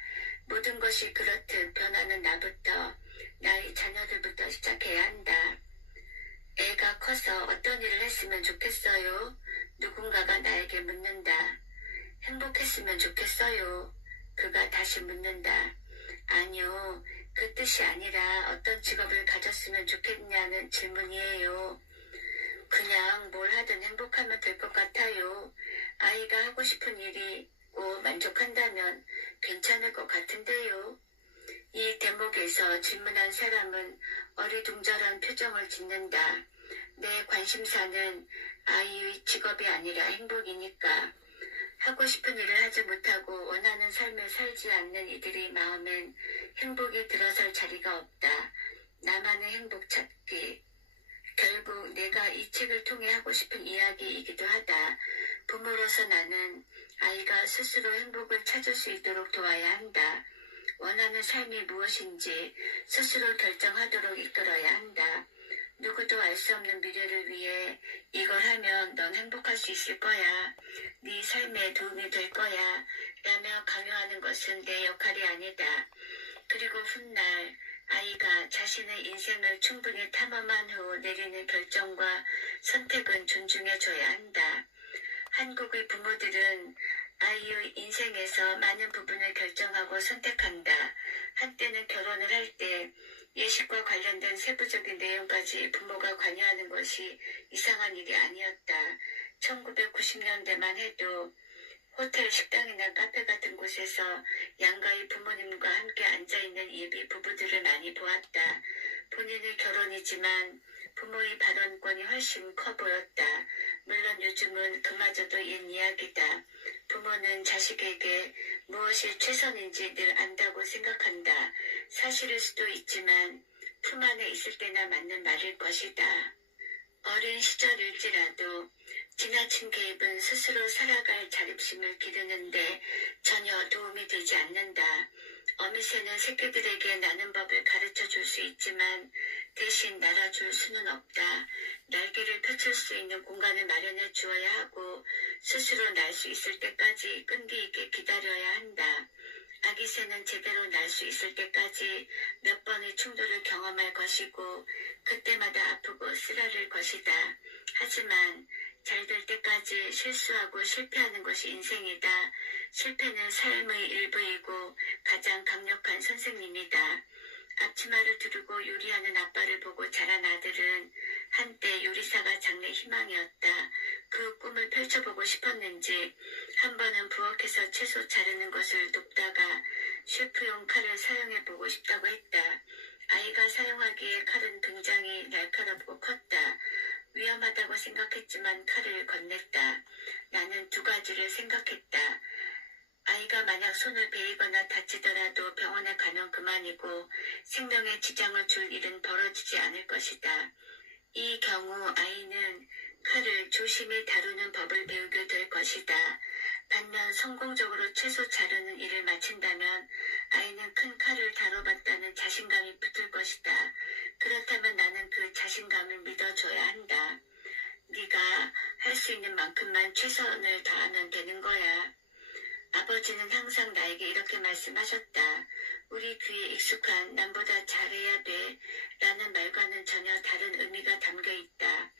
모든 것이 그렇듯 변하는 나부터, 나의 자녀들부터 시작해야 한다. 애가 커서 어떤 일을 했으면 좋겠어요? 누군가가 나에게 묻는다. 행복했으면 좋겠어요? 그가 다시 묻는다. 아니요, 그 뜻이 아니라 어떤 직업을 가졌으면 좋겠냐는 질문이에요. 그냥 뭘 하든 행복하면 될 것 같아요. 아이가 하고 싶은 일이고 만족한다면 괜찮을 것 같은데요. 이 대목에서 질문한 사람은 어리둥절한 표정을 짓는다. 내 관심사는 아이의 직업이 아니라 행복이니까. 하고 싶은 일을 하지 못하고 원하는 삶을 살지 않는 이들의 마음엔 행복이 들어설 자리가 없다. 나만의 행복 찾기. 결국 내가 이 책을 통해 하고 싶은 이야기이기도 하다. 부모로서 나는 아이가 스스로 행복을 찾을 수 있도록 도와야 한다. 원하는 삶이 무엇인지 스스로 결정하도록 이끌어야 한다. 누구도 알 수 없는 미래를 위해 이걸 하면 넌 행복할 수 있을 거야. 네 삶에 도움이 될 거야 라며 강요하는 것은 내 역할이 아니다. 그리고 훗날 아이가 자신의 인생을 충분히 탐험한 후 내리는 결정과 선택은 존중해줘야 한다. 한국의 부모들은 아이의 인생에서 많은 부분을 결정하고 선택한다. 한때는 결혼을 할 때 예식과 관련된 세부적인 내용까지 부모가 관여하는 것이 이상한 일이 아니었다. 1990년대만 해도 호텔, 식당이나 카페 같은 곳에서 양가의 부모님과 함께 앉아있는 예비 부부들을 많이 보았다. 본인의 결혼이지만 부모의 발언권이 훨씬 커 보였다. 물론 요즘은 그마저도 옛 이야기다. 부모는 자식에게 무엇이 최선인지 늘 안다고 생각한다. 사실일 수도 있지만 품 안에 있을 때나 맞는 말일 것이다. 어린 시절일지라도 지나친 개입은 스스로 살아갈 자립심을 기르는데 전혀 도움이 되지 않는다. 어미새는 새끼들에게 나는 법을 가르쳐 줄 수 있지만 대신 날아줄 수는 없다. 날개를 펼칠 수 있는 공간을 마련해 주어야 하고 스스로 날 수 있을 때까지 끈기 있게 기다려야 한다. 아기새는 제대로 날 수 있을 때까지 몇 번의 충돌을 경험할 것이고 그때마다 아프고 쓰라릴 것이다. 하지만 잘 될 때까지 실수하고 실패하는 것이 인생이다. 실패는 삶의 일부이고 가장 강력한 선생님이다. 앞치마를 두르고 요리하는 아빠를 보고 자란 아들은 한때 요리사가 장래 희망이었다. 그 꿈을 펼쳐보고 싶었는지 한 번은 부엌에서 채소 자르는 것을 돕다가 셰프용 칼을 사용해보고 싶다고 했다. 아이가 사용하기에 칼은 굉장히 날카롭고 컸다. 위험하다고 생각했지만 칼을 건넸다. 나는 두 가지를 생각했다. 아이가 만약 손을 베이거나 다치더라도 병원에 가면 그만이고 생명에 지장을 줄 일은 벌어지지 않을 것이다. 이 경우 아이는 칼을 조심히 다루는 법을 배우게 될 것이다. 반면 성공적으로 채소 자르는 일을 마친다면 아이는 큰 칼을 다뤄봤다는 자신감이 붙을 것이다. 그렇다면 나는 그 자신감을 믿어줘야 한다. 네가 할 수 있는 만큼만 최선을 다하면 되는 거야. 아버지는 항상 나에게 이렇게 말씀하셨다. 우리 귀에 익숙한 남보다 잘해야 돼 라는 말과는 전혀 다른 의미가 담겨 있다.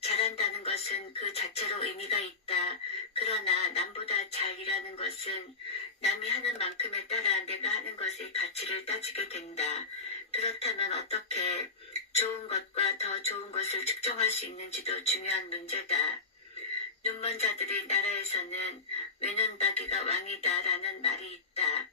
잘한다는 것은 그 자체로 의미가 있다. 그러나 남보다 잘이라는 것은 남이 하는 만큼에 따라 내가 하는 것의 가치를 따지게 된다. 그렇다면 어떻게 좋은 것과 더 좋은 것을 측정할 수 있는지도 중요한 문제다. 눈먼 자들의 나라에서는 외눈박이가 왕이다 라는 말이 있다.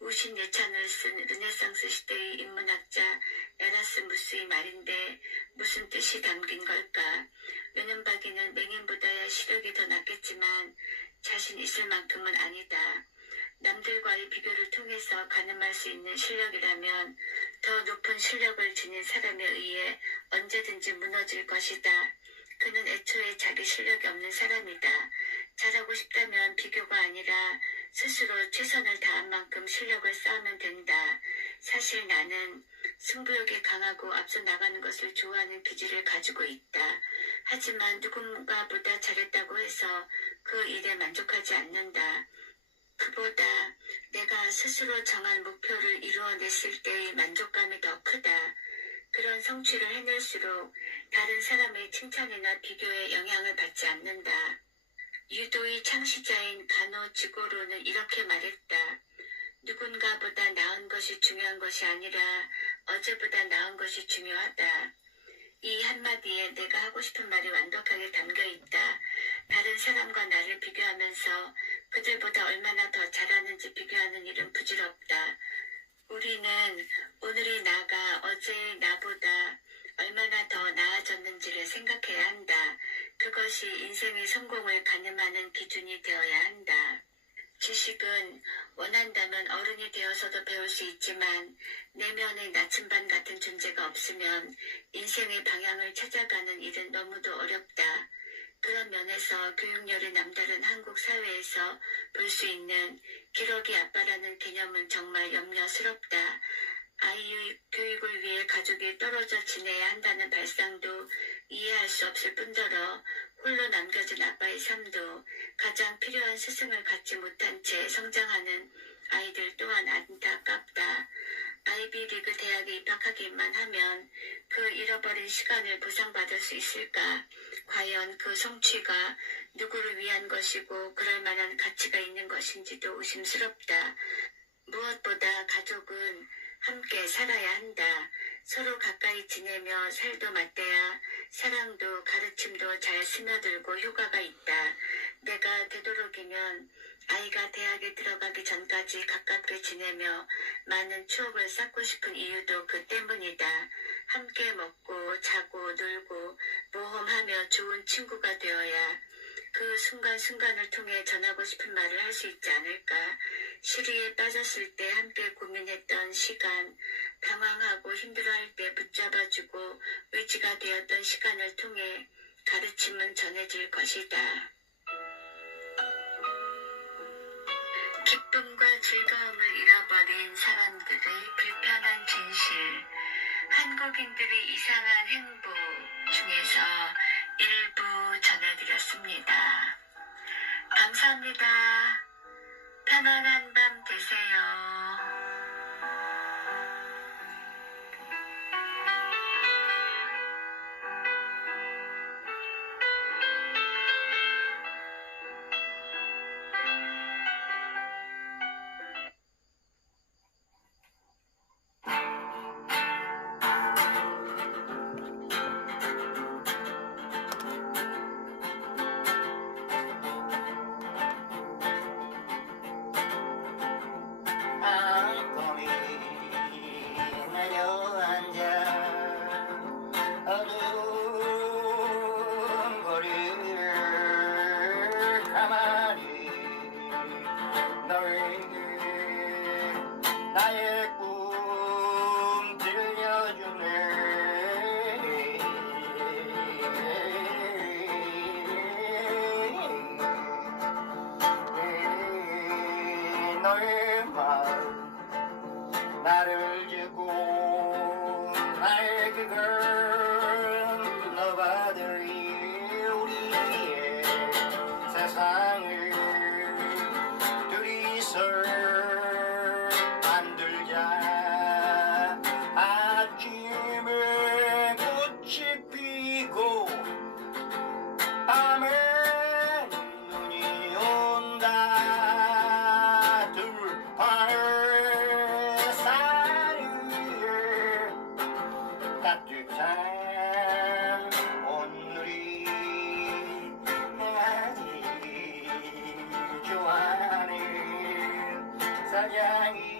우신 예찬을 쓴 르네상스 시대의 인문학자 에라스무스의 말인데 무슨 뜻이 담긴 걸까? 외눈박이는 맹인보다야 시력이 더 낫겠지만 자신 있을 만큼은 아니다. 남들과의 비교를 통해서 가늠할 수 있는 실력이라면 더 높은 실력을 지닌 사람에 의해 언제든지 무너질 것이다. 그는 애초에 자기 실력이 없는 사람이다. 잘하고 싶다면 비교가 아니라 스스로 최선을 다한 만큼 실력을 쌓으면 된다. 사실 나는 승부욕이 강하고 앞서 나가는 것을 좋아하는 기질을 가지고 있다. 하지만 누군가보다 잘했다고 해서 그 일에 만족하지 않는다. 그보다 내가 스스로 정한 목표를 이루어냈을 때의 만족감이 더 크다. 그런 성취를 해낼수록 다른 사람의 칭찬이나 비교에 영향을 받지 않는다. 유도의 창시자인 가노 지고로는 이렇게 말했다. 누군가보다 나은 것이 중요한 것이 아니라 어제보다 나은 것이 중요하다. 이 한마디에 내가 하고 싶은 말이 완벽하게 담겨 있다. 다른 사람과 나를 비교하면서 그들보다 얼마나 더 잘하는지 비교하는 일은 부질없다. 우리는 오늘의 나가 어제의 나보다 얼마나 더 나아졌는지를 생각해야 한다. 그것이 인생의 성공을 가늠하는 기준이 되어야 한다. 지식은 원한다면 어른이 되어서도 배울 수 있지만 내면의 나침반 같은 존재가 없으면 인생의 방향을 찾아가는 일은 너무도 어렵다. 그런 면에서 교육열이 남다른 한국 사회에서 볼 수 있는 기러기 아빠라는 개념은 정말 염려스럽다. 아이의 교육을 위해 가족이 떨어져 지내야 한다는 발상도 이해할 수 없을 뿐더러 홀로 남겨진 아빠의 삶도 가장 필요한 스승을 갖지 못한 채 성장하는 아이들 또한 안타깝다. 아이비리그 대학에 입학하기만 하면 그 잃어버린 시간을 보상받을 수 있을까? 과연 그 성취가 누구를 위한 것이고 그럴 만한 가치가 있는 것인지도 의심스럽다. 무엇보다 가족은 함께 살아야 한다. 서로 가까이 지내며 살도 맞대야 사랑도 가르침도 잘 스며들고 효과가 있다. 내가 되도록이면 아이가 대학에 들어가기 전까지 가깝게 지내며 많은 추억을 쌓고 싶은 이유도 그 때문이다. 함께 먹고 자고 놀고 모험하며 좋은 친구가 되어야 그 순간순간을 통해 전하고 싶은 말을 할 수 있지 않을까. 시리에 빠졌을 때 함께 고민했던 시간, 방황하고 힘들어할 때 붙잡아주고 의지가 되었던 시간을 통해 가르침은 전해질 것이다. 기쁨과 즐거움을 잃어버린 사람들의 불편한 진실, 한국인들의 이상한 행보 중에서 일부 전해드렸습니다. 감사합니다. 편안한 밤 되세요. 밤밤이 내려앉아 어두운 거리를 가만히 너에게 나의 꿈 들려주네. 너의 마음 나를 주고 나의 그걸 눌러받으리. 우리의 세상을 둘이서 만들자. 아침에 꽃이 피고 밤에 눈이 온다. 들판을 사이에 따뜻한 온누리 내가 제일 좋아하는 사장이